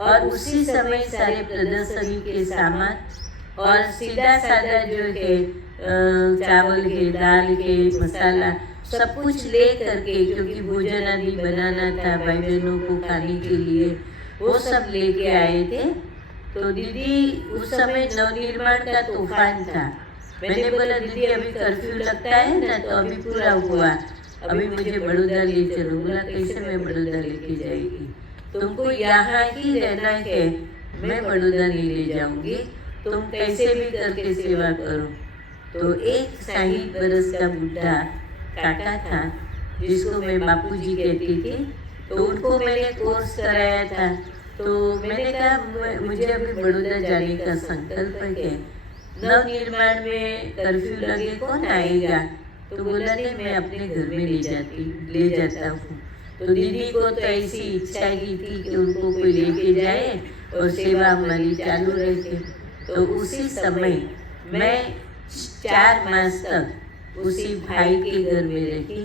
और उसी समय सारे प्रदर्शनी के सामान और सीधा साधा जो है चावल है, दाल है, मसाला सब कुछ ले करके, क्योंकि भोजन आदि बनाना था भाई बहनों को खाने के लिए, वो सब लेके आए थे। तो दीदी उस समय नवनिर्माण का तूफान था मैंने बोला दीदी अभी कर्फ्यू लगता है ना, तो अभी पूरा हुआ, अभी मुझे बड़ौदा ले चलो। बोला कैसे मैं बड़ौदा लेके जाएगी, तुमको यहाँ ही रहना है, मैं बड़ौदा नहीं ले जाऊंगी, तुम कैसे भी करके सेवा करो। तो एक 60 बरस का बुढ़ा काका था जिसको मैं बापूजी कहती थी, तो उनको मैंने कोर्स कराया था। तो मैंने कहा मुझे अभी बड़ौदा जाने का संकल्प है, नवनिर्माण में कर्फ्यू लगे कौन आएगा। तो बोला नहीं मैं अपने घर में ले जाता हूँ। तो दीदी को तो ऐसी इच्छा ही थी कि उनको कोई लेके जाए और सेवा हमारी चालू रहे। तो उसी समय मैं 4 मास तक उसी भाई के घर में रही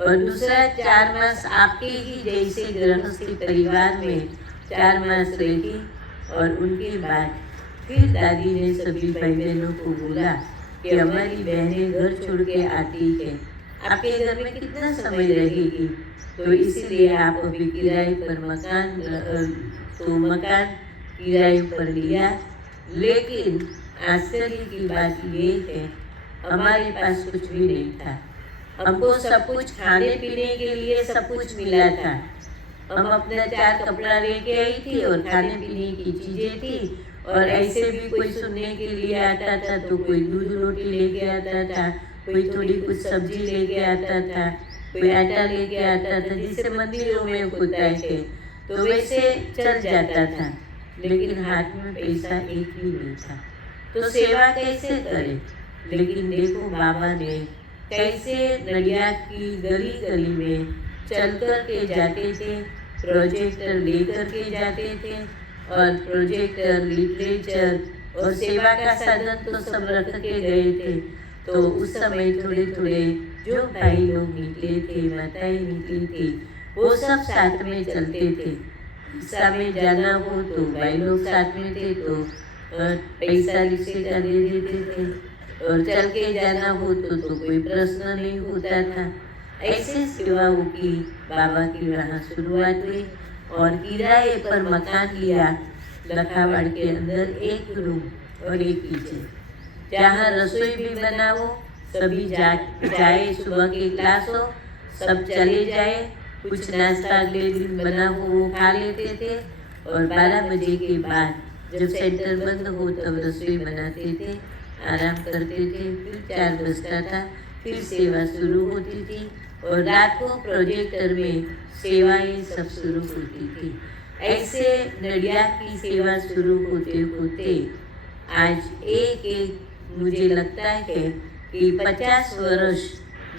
और दूसरा 4 मास आपके ही जैसे गृहस्थी परिवार में 4 मास रही। और उनके बाद फिर दादी ने सभी भाई बहनों को बोला कि हमारी बहनें घर छोड़ के आती है, आपके घर में कितना समय रहेगी, तो इसीलिए आप अभी किराए पर मकान किराए पर लिया। लेकिन आश्चर्य की बात ये है हमारे पास कुछ भी नहीं था। हमको सब कुछ खाने पीने के लिए सब कुछ मिला था। हम अपना 4 कपड़ा लेके आई थी और खाने पीने की चीजें थी। और ऐसे भी कोई सुनने के लिए आता था तो कोई दूध रोटी लेके आता था, कोई थोड़ी कुछ सब्जी लेके आता था, कोई आटा लेके आता था, जिससे मंदिरों में होता है तो वैसे चल जाता था। लेकिन हाथ में पैसा एक भी नहीं था, तो सेवा कैसे करें। लेकिन देखो बाबा ने कैसे नडियाद की गली गली में चल कर के जाते थे, प्रोजेक्टर लेकर के जाते थे और प्रोजेक्टर, लिटरेचर और सेवा का साधन तो सब रख के गए थे। तो उस समय थोड़े थोड़े जो भाई लोग निकले थे, माताएं निकली थी, वो सब साथ में चलते थे। रिक्शा में जाना हो तो भाई लोग साथ में थे तो पैसा रिक्शे का दे देते थे, और चल के जाना हो तो कोई प्रश्न नहीं होता था। ऐसे सेवाओं की बाबा की वहाँ शुरुआत हुई और किराए पर मकान लिया लखावाड़ के अंदर, 1 रूम और 1 किचन, जहाँ रसोई भी बनाओ, सभी जाए, सुबह की क्लास हो, सब चले जाए, कुछ नाश्ता अगले दिन बना हो वो खा लेते थे। और 12 बजे के बाद जब सेंटर बंद हो तब रसोई बनाते थे, आराम करते थे। फिर 4 बजता था, फिर सेवा शुरू होती थी और रात को प्रोजेक्टर में सेवाएं सब शुरू होती थी। ऐसे नडियाद की सेवा शुरू होते होते आज एक मुझे लगता है कि 50 वर्ष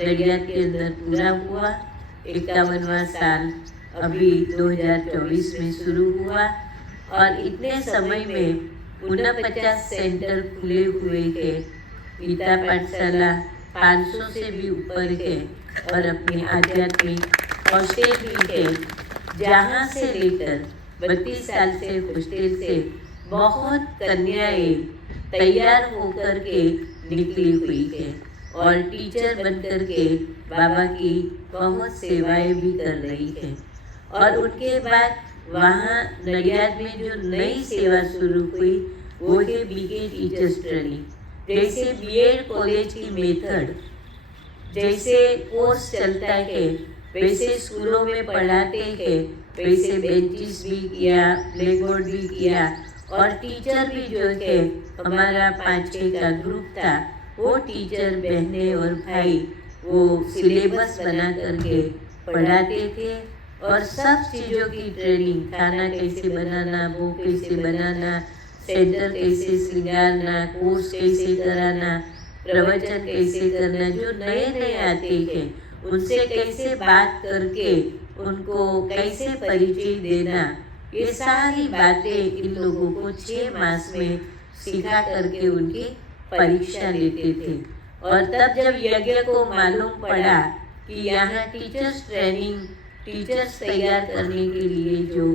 नडियाद के अंदर पूरा हुआ। 51वां साल अभी 2024 में शुरू हुआ और इतने समय में 49 सेंटर खुले हुए हैं। गीता पाठशाला 500 से भी ऊपर है और अपनी आध्यात्मिक हॉस्टल भी है, जहाँ से लेकर 32 साल से हॉस्टल से बहुत कन्याएं तैयार होकर के निकली हुई है और टीचर बनकर के बाबा की बहुत सेवाएं भी कर रही है। और उनके बाद वहाँ नडियाद में जो नई सेवा शुरू हुई वो है बीके टीचर्स ट्रेनिंग। जैसे बीएड कॉलेज की मेथड, जैसे कोर्स चलता है वैसे स्कूलों में पढ़ाते हैं, वैसे बेंचेस भी किया, ब्लैक बोर्ड भी किया और टीचर भी जो है हमारा 5-6 का ग्रुप था, वो टीचर बहनें और भाई वो सिलेबस बना करके पढ़ाते थे और सब चीज़ों की ट्रेनिंग, खाना कैसे बनाना, वो कैसे बनाना, सेंटर कैसे श्रृंगारना, कोर्स कैसे कराना, प्रवचन कैसे करना, जो नए नए आते हैं उनसे कैसे बात करके उनको कैसे परिचय देना, ये सारी बातें इन लोगों को 6 मास में सिखा करके उनकी परीक्षा लेते थे। और तब जब यज्ञ को मालूम पड़ा कि यहाँ टीचर्स ट्रेनिंग, टीचर्स तैयार करने के लिए जो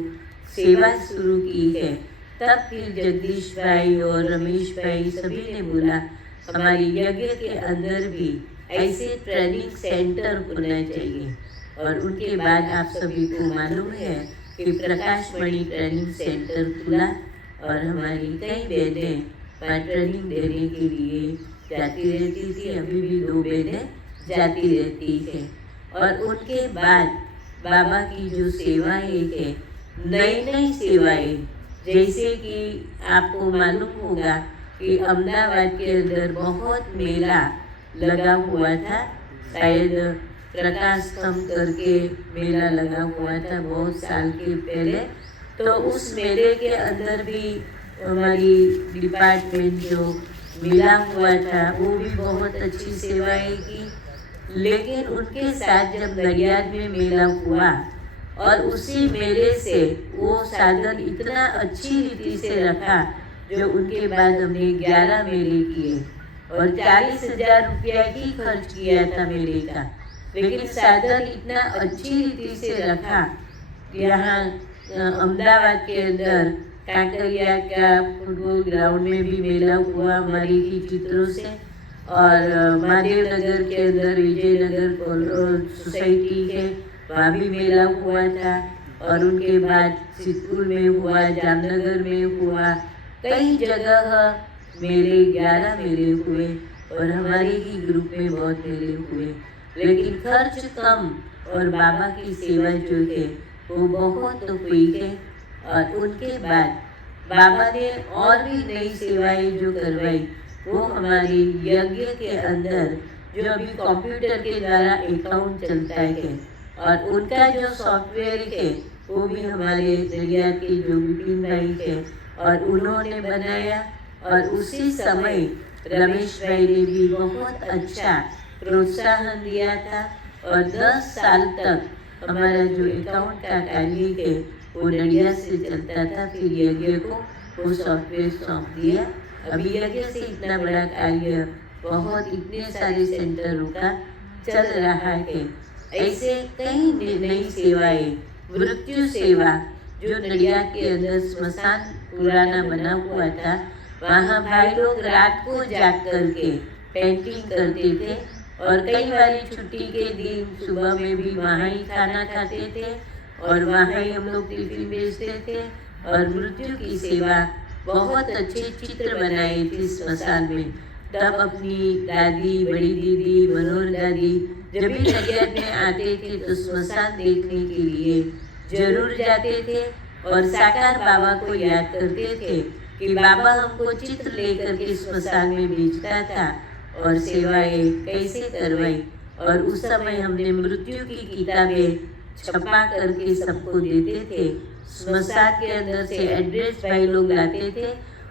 सेवा शुरू की है, तब फिर जगदीश भाई और रमेश भाई सभी ने बोला हमारी यज्ञ के अंदर भी ऐसे ट्रेनिंग सेंटर होना चाहिए। और उनके बाद आप सभी को मालूम है कि प्रकाशमणि ट्रेनिंग सेंटर खुला और हमारी कई बहनें ट्रेनिंग देने के लिए जाती रहती थी, अभी भी 2 बहनें जाती रहती है। और उनके बाद बाबा की जो सेवाएं है, नई नई सेवाएं, जैसे कि आपको मालूम होगा कि अहमदाबाद के अंदर बहुत मेला लगा हुआ था, शायद प्रकाश स्तंभ करके मेला लगा हुआ था बहुत साल के पहले। तो उस मेले के अंदर भी हमारी डिपार्टमेंट जो मिला हुआ था वो भी बहुत अच्छी सेवाएं की। लेकिन उनके साथ जब नडियाद में मेला हुआ और उसी मेले से वो साधन इतना अच्छी रीति से रखा, जो उनके बाद हमने 11 मेले किए और 40,000 रुपया ही खर्च किया था मेले का। लेकिन साधन इतना अच्छी रीति से रखा। यहाँ अहमदाबाद के अंदर कांकरिया का फुटबॉल ग्राउंड में भी मेला हुआ हमारी ही चित्रों से, और महादेव नगर के अंदर विजयनगर सोसाइटी है वहाँ भी मेला हुआ था, और उनके बाद चितपुर में हुआ, जामनगर में हुआ, कई जगह मेले 11 मेले हुए और हमारे ही ग्रुप में बहुत मेले हुए। लेकिन खर्च कम और बाबा की सेवा जो है वो बहुत हुई है। और उनके बाद बाबा ने और भी नई सेवाएं जो करवाई, वो हमारी यज्ञ के अंदर जो अभी कंप्यूटर के द्वारा अकाउंट चलता है, और उनका जो सॉफ्टवेयर है वो भी हमारे नडियाद के जो विपिन भाई है और उन्होंने बनाया। और उसी समय रमेश भाई ने भी बहुत अच्छा प्रोत्साहन दिया था, और 10 साल तक हमारा जो अकाउंट का कार्य है वो नडियाद से चलता था। फिर यज्ञ को वो सॉफ्टवेयर सौंप दिया। अभी यज्ञ से इतना बड़ा कार्य बहुत इतने सारे सेंटरों का चल रहा है। ऐसे कई नई सेवाएं, मृत्यु सेवा जो नडियाद के अंदर स्मशान पुराना बना हुआ था, वहाँ भाई लोग रात को जाग करके पेंटिंग करते थे, और कई बार छुट्टी के दिन सुबह में भी वहाँ ही खाना खाते थे और वहाँ ही हम लोग टिफिन बेचते थे। और मृत्यु की सेवा बहुत अच्छे चित्र बनाए थे स्मशान में। तब अपनी दादी, बड़ी दीदी, मनोहर दादी जब भी नडियाद में आते थे तो स्मशान देखने के लिए जरूर जाते थे और साकार बाबा को याद करते थे कि बाबा हमको चित्र लेकर के स्मशान में भेजता था और सेवाएं कैसे करवाई। और उस समय हमने मृत्यु की किताबें छपा करके सबको देते थे। स्मशान के अंदर से एड्रेस भाई लोग लाते थे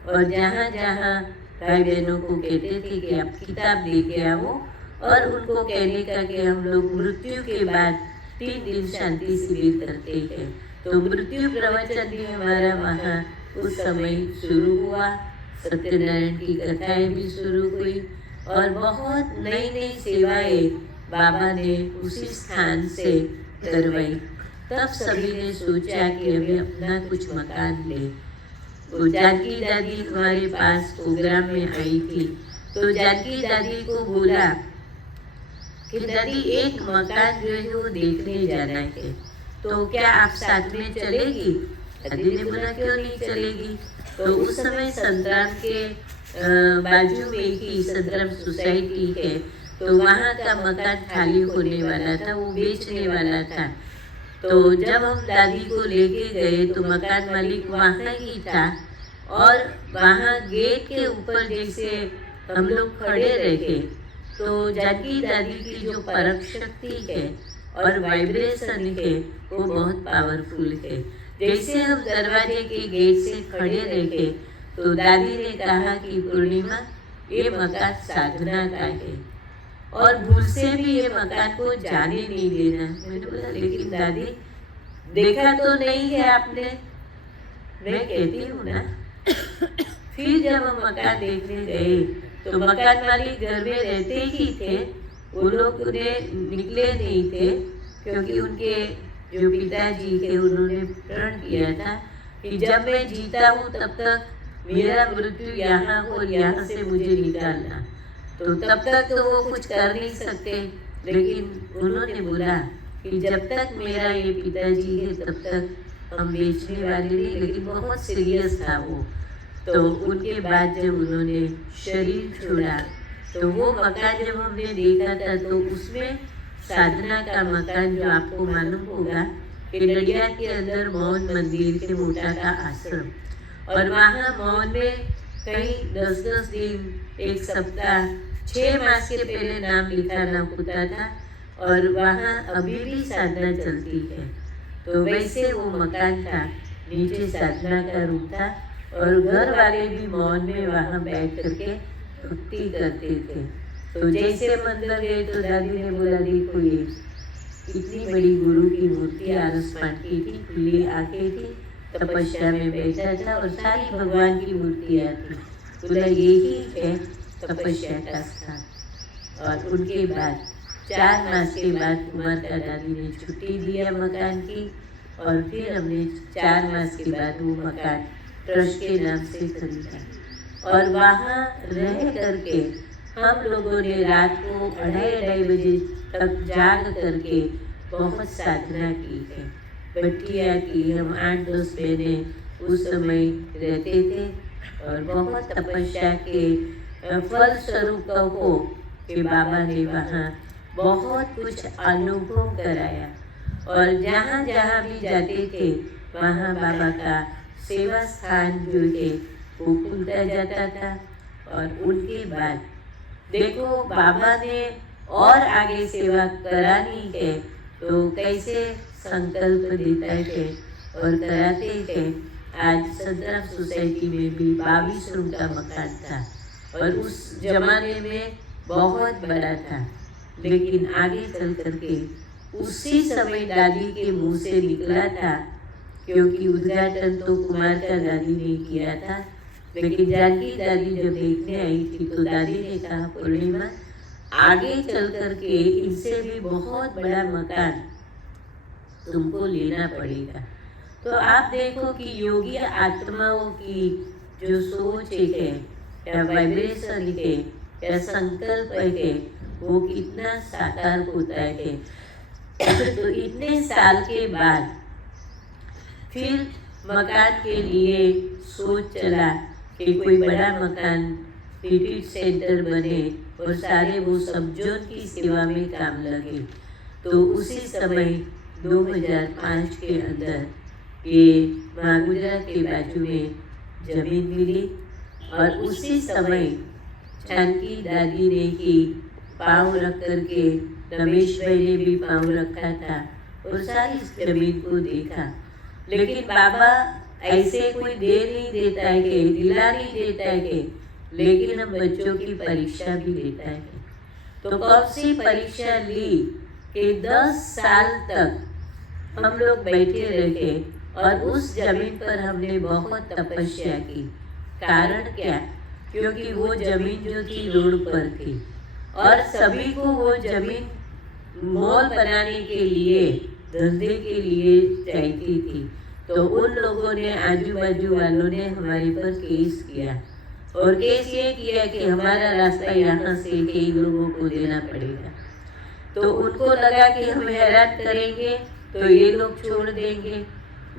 और जहाँ जहाँ भाई बहनों को कहते थे कि आप किताब लेके आओ, और उनको कहने का कि हम लोग मृत्यु के बाद 3 दिन शांति शिविर करते हैं। तो मृत्यु प्रवचन भी हमारा वहाँ उस समय शुरू हुआ, सत्यनारायण की कथाएं भी शुरू हुई, और बहुत नई नई सेवाएं बाबा ने उसी स्थान से करवाई। तब सभी ने सोचा कि हमें अपना कुछ मकान ले। तो जानकी दादी हमारे पास प्रोग्राम में आई थी, तो जानकी दादी को बोला कि दादी एक मकान जो है वो देखने जाना है, तो क्या आप साथ में चलेगी? दादी ने बोला क्यों नहीं चलेगी। तो उस समय संतराम के बाजू में ही संतराम सोसाइटी है, तो वहाँ का मकान खाली होने वाला था, वो बेचने वाला था। तो जब हम दादी को लेके गए तो मकान मालिक वहाँ ही था, और वहाँ गेट के ऊपर जैसे हम लोग खड़े रहे तो जानकी दादी की जो परख शक्ति है और वाइब्रेशन है वो बहुत पावरफुल है। जैसे हम दरवाजे के गेट से खड़े रहे तो दादी ने कहा कि पूर्णिमा ये मकान साधना का है और भूल से भी ये मकान को जाने नहीं देना। मैंने बोला लेकिन दादी देखा तो नहीं है आपने? मैं कहती हूँ ना। फिर जब हम मकान देखने गए तो मकान मालिक घर में रहते ही थे, वो लोग निकले नहीं थे, क्योंकि उनके जो पिताजी थे उन्होंने प्रण किया था कि जब मैं जीता हूँ तब तक मेरा मृत्यु यहाँ और यहाँ से मुझे निकालना। तो तब तक तो वो कुछ कर नहीं सकते, लेकिन उन्होंने बोला कि जब तक मेरा ये पिताजी है तब तक हम बेचने वाले नहीं। लेकिन बहुत सीरियस था वो। तो उनके बाद जब उन्होंने शरीर छोड़ा तो वो मकान जब हमने देखा था तो उसमें साधना का मकान, जो आपको मालूम होगा कि नडियाद के अंदर मौन मंदिर के मोटा का आश्रम, और वहाँ मौन में कई 10-10 दिन, एक सप्ताह, 6 मास के पहले नाम लिखाना होता था, और वहाँ अभी भी साधना चलती है। तो वैसे वो मकान था, नीचे साधना का रूम था, और घर वाले भी मौन में वहाँ बैठ करके भक्ति करते थे। तो जैसे मंदिर गए तो दादी ने बोला, देखो ये इतनी बड़ी गुरु की मूर्ति आरस पाटकी थी, खुली आंखें थी, तपस्या में बैठा था और सारी भगवान की मूर्तियाँ थी। बोला यही है तपस्या का स्थान। और उनके बाद 4 मास के बाद कुमार का दादी ने छुट्टी दिया मकान की, और फिर हमने 4 मास के बाद वो मकान ट्रस्ट के नाम से खरीदा, और वहाँ रह करके हम लोगों ने रात को 2:30 बजे तक जाग करके बहुत साधना की है, बटिया की। हम 8-10 महीने उस समय रहते थे, और बहुत तपस्या के फल स्वरूप कहो कि बाबा ने वहाँ बहुत कुछ अनुभव कराया, और जहाँ जहाँ भी जाते थे वहाँ बाबा का सेवा स्थान जो है वो खुलता जाता था। और उनके बाद देखो बाबा ने और आगे सेवा करानी है तो कैसे संकल्प देता है और कराते थे। आज संतराम सोसाइटी में भी 22 रूम का मकान था, और उस जमाने में बहुत बड़ा था, लेकिन आगे चल करके उसी समय दादी के मुंह से निकला था, क्योंकि उद्घाटन तो कुमार का दादी ने किया था, लेकिन जानकी दादी जब देखने आई थी तो दादी ने कहा, पूर्णिमा आगे चल करके इससे भी बहुत बड़ा मकान तुमको लेना पड़ेगा। तो आप देखो कि योगी आत्माओं की जो सोच है या वाइब्रेशन है या संकल्प है वो कितना साकार होता है। तो इतने साल के बाद फिर मकान के लिए सोच चला कि कोई बड़ा मकान रिट्रीट सेंटर बने और सारे वो सब जोन की सेवा में काम लगे। तो उसी समय 2005 के अंदर ये मागुजरा के बाजू में जमीन मिली, और उसी समय जानकी दादी ने ही पाँव रख करके, रमेश भाई ने भी पाँव रखा था और सारी जमीन को देखा। लेकिन बाबा ऐसे कोई दे नहीं देता है, दिला नहीं देता है, लेकिन हम बच्चों की परीक्षा भी लेता है। तो कब सी परीक्षा ली कि 10 साल तक हम लोग बैठे रहे, और उस जमीन पर हमने बहुत तपस्या की। कारण क्या? क्योंकि वो जमीन जो थी रोड पर थी, और सभी को वो जमीन मॉल बनाने के लिए, धंधे के लिए चाहिए थी। तो उन लोगों ने, आजू बाजू वालों ने हमारे पर केस किया, और केस ये किया कि हमारा रास्ता यहाँ से कई लोगों को देना पड़ेगा। तो उनको लगा कि हम हैरान करेंगे तो ये लोग छोड़ देंगे,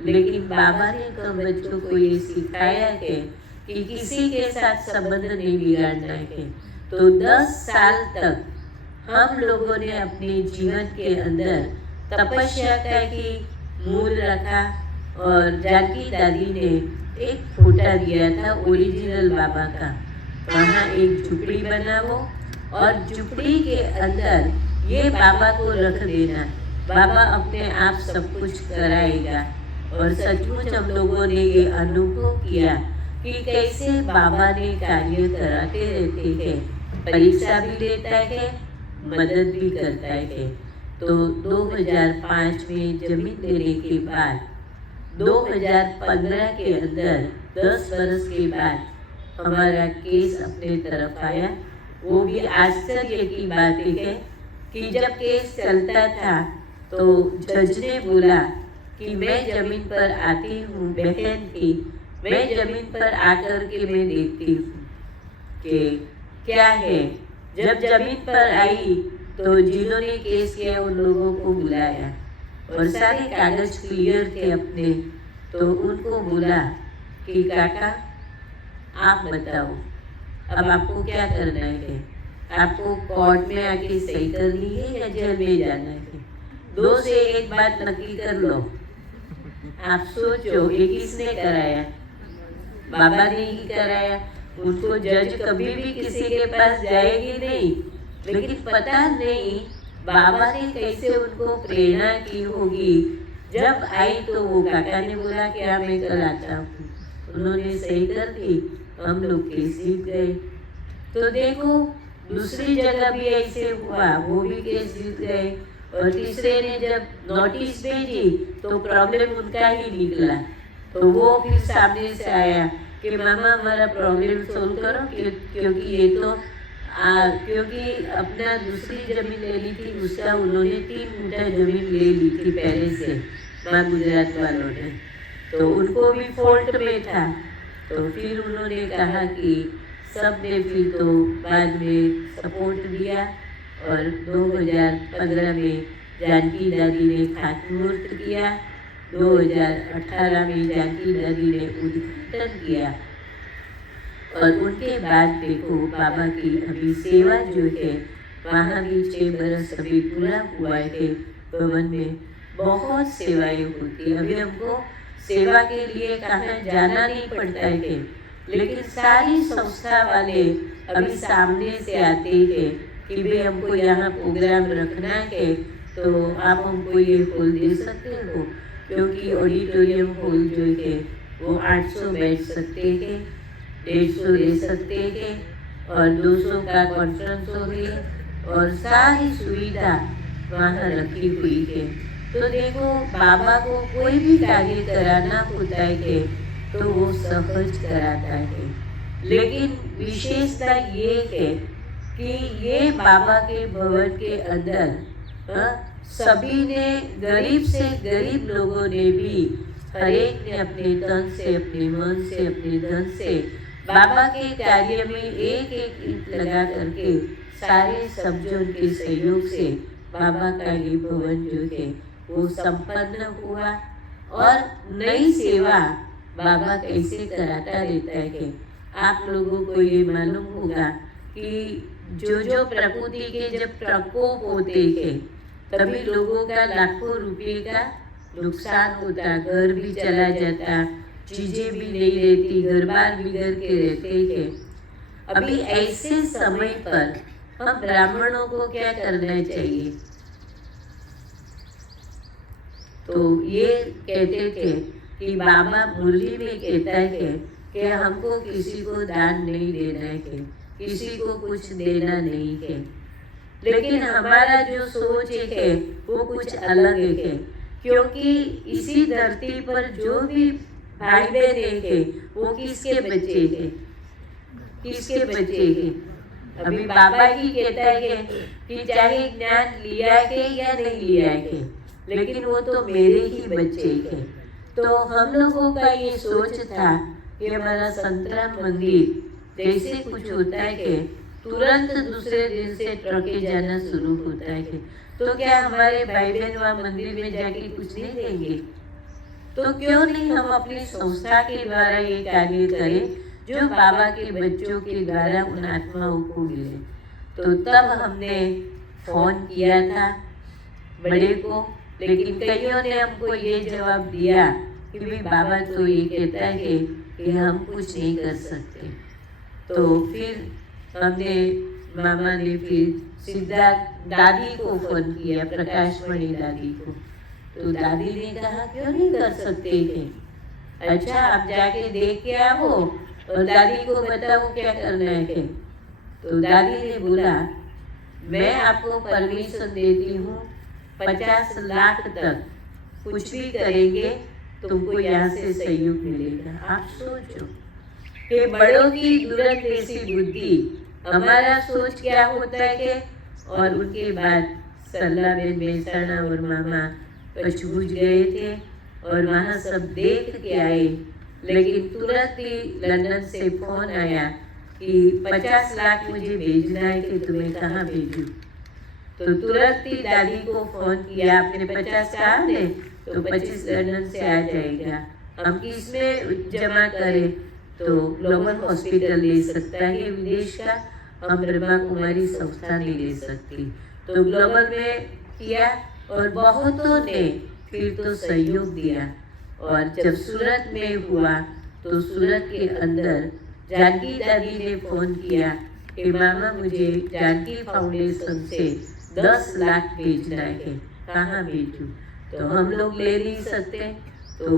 लेकिन बाबा ने तो बच्चों को ये सिखाया है कि किसी के साथ संबंध नहीं बिगाड़ना है। तो 10 साल तक हम लोगों ने अपने जीवन के अंदर तपस्या का ही मूल रखा, और जानकी दादी ने एक फोटा दिया था ओरिजिनल बाबा का, वहाँ एक झुपड़ी बनाओ और झुपड़ी के अंदर ये बाबा को रख देना, बाबा अपने आप सब कुछ कराएगा। और सचमुच हम लोगों ने ये अनुभव किया कि कैसे बाबा ने कार्य कराते रहते हैं, परीक्षा भी लेता है, मदद भी करता है। तो 2005 में जमीन लेने के बाद 2015 के अंदर 10 बरस के बाद हमारा केस अपने तरफ आया। वो भी आश्चर्य की बात है कि जब केस चलता था तो जज ने बोला कि मैं जमीन पर आती हूँ, बहन थी, मैं जमीन पर आकर के मैं देखती हूँ कि क्या है। जब जमीन पर आई तो जिन्होंने केस किया उन लोगों को बुलाया, और सारे कागज क्लियर थे अपने। तो उनको बोला कि काका आप बताओ अब आपको क्या करना है, आपको कोर्ट में आके सही करनी है या जेल में जाना है? 2 से एक बात नक्की कर लो। आप सोचो, ये किसने कराया? बाबा ने ही कराया। उनको जज कभी भी किसी के पास जाएगी नहीं, लेकिन पता नहीं बाबा ने कैसे उनको प्रेरणा की होगी। जब आई तो वो काका ने बोला कि हाँ मैं कल आता हूँ, उन्होंने सही कर दी, हम लोग केस जीत गए। तो देखो, दूसरी जगह भी ऐसे हुआ, वो भी केस जीत गए। और तीसरे ने जब नोटिस भेजी तो प्रॉब्लम उनका ही निकला, तो वो फिर सामने से आया कि मामा हमारा प्रॉब्लम सोल्व करो, क्योंकि ये तो क्योंकि अपना दूसरी जमीन लेनी थी, उसका उन्होंने 3 मुठ्ठा जमीन ले ली थी पहले से माँ गुजरात वालों ने, तो उनको भी फॉल्ट में था। तो फिर उन्होंने कहा कि सब ने फिर तो बाद में सपोर्ट दिया और 2015 में जानकी दादी ने खातमुहूर्त किया, 2018 में जानकी दादी ने उद्घाटन किया। और उनके बाद देखो बाबा की अभी सेवा जो है, वहाँ भी 6 बरस अभी पूरा हुआ है भवन में, बहुत सेवाएं होती। अभी हमको सेवा के लिए कहाँ जाना नहीं पड़ता है, लेकिन सारी संस्था वाले अभी सामने से आते हैं कि भाई हमको यहाँ प्रोग्राम रखना है, तो आप हमको ये हॉल दे सकते हो, क्योंकि ऑडिटोरियम हॉल जो है वो 800 बैठ सकते हैं, 150 ले सकते हैं और 200 का कॉन्फ्रेंस हॉल है और सारी सुविधा वहाँ रखी हुई है। तो देखो, बाबा को कोई भी कार्य कराना होता है तो वो सहज कराता है, लेकिन विशेषता ये है कि ये बाबा के भवन के अंदर सभी ने, गरीब से गरीब लोगों ने भी, हर एक ने अपने तन से, अपने मन से, अपने धन से बाबा के कार्य में एक एक ईंट लगा करके सारे सब्जों के सहयोग से बाबा का ये भवन जो है वो संपन्न हुआ। और नई सेवा बाबा कैसे कराता रहता है, आप लोगों को ये मालूम होगा कि जो प्रकृति के जब प्रकोप होते हैं तभी लोगों का लाखों रुपए का नुकसान होता, घर भी चला जाता, चीजें भी नहीं रहती, घर बार बिगड़ के रहते हैं। अभी ऐसे समय पर हम ब्राह्मणों को क्या करना चाहिए? तो ये कहते थे कि बाबा मुरली में कहता है कि हमको किसी को दान नहीं देना है, किसी को कुछ देना नहीं है, लेकिन हमारा जो सोच है वो कुछ अलग है, क्योंकि इसी धरती पर जो भी भाई बहन है वो किसके बच्चे हैं, किसके बच्चे हैं? अभी बाबा ही कहता है कि चाहे ज्ञान लिया है या नहीं लिया है, लेकिन वो तो मेरे ही बच्चे हैं। तो हम लोगों का ये सोच था कि हमारा संतराम मंदिर जैसे कुछ होता है तुरंत दूसरे दिन से ट्रके जाना शुरू होता है, तो क्या हमारे भाई बहन वहाँ मंदिर में जाके कुछ नहीं देंगे? तो क्यों नहीं हम अपनी संस्था के द्वारा ये कार्य करें जो बाबा के बच्चों के द्वारा उन आत्माओं को मिले। तो तब हमने फोन किया था बड़े को, लेकिन कईयों ने हमको ये जवाब दिया कि भाई बाबा तो ये कहता है कि हम कुछ नहीं कर सकते। तो फिर हमने, मामा ने फिर सीधा दादी को फोन किया, प्रकाशमणि दादी को। तो दादी ने कहा क्यों नहीं कर सकते थे? अच्छा आप जाके देख के आओ और दादी को बताओ क्या करना है। तो दादी ने बोला मैं आपको परमिशन देती हूँ, 50 लाख तक कुछ भी करेंगे तुमको यहाँ से सहयोग मिलेगा। आप सोचो कि बड़ों की दूरंदेशी बुद्धि, हमारा सोच क्या होता है। और उनके बाद सरला बेन मेहसाणा और मामा पचबुझ गए थे और वहाँ सब देख के आए, लेकिन तुरंत ही लंदन से फोन आया कि 50 लाख मुझे भेजना है कि तुम्हें कहाँ भेजूँ। तो तुरंत ही दादी को फोन किया, आपने 50 कहा ने तो 25 लंदन से आ जाएगा, हम किसमें जमा करें? तो ग्लोबल हॉस्पिटल ले सकता है विदेश का, हम ब्रह्मा कुमारी संस्था नहीं ले सकती। तो ग्लोबल में किया और बहुतों ने फिर तो सहयोग दिया। और जब सूरत में हुआ तो सूरत के अंदर जानकी दादी ने फ़ोन किया कि मामा मुझे जानकी फाउंडेशन से 10 लाख भेजना है, कहाँ भेजूँ? तो हम लोग ले नहीं सकते, तो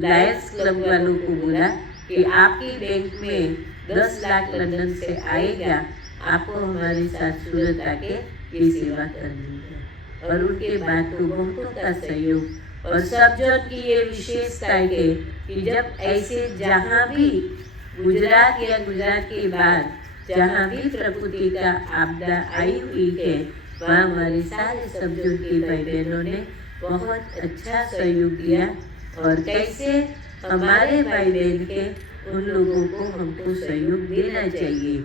लायंस क्लब वालों को बोला कि आपकी बैंक में 10 लाख लंदन से आएगा, आपको हमारे साथ सूरत आके ये सेवा करनी है। और उनके बाद तो बहुतों का सहयोग और सब जन की ये विशेषता है कि जब ऐसे जहाँ भी गुजरात या गुजरात के बाद जहाँ भी प्रकृति का आपदा आई हुई है, वहाँ हमारे सारे सब जन के भाई बहनों ने बहुत अच्छा सहयोग दिया। और कैसे हमारे भाई बहन के उन लोगों को हमको सहयोग देना चाहिए,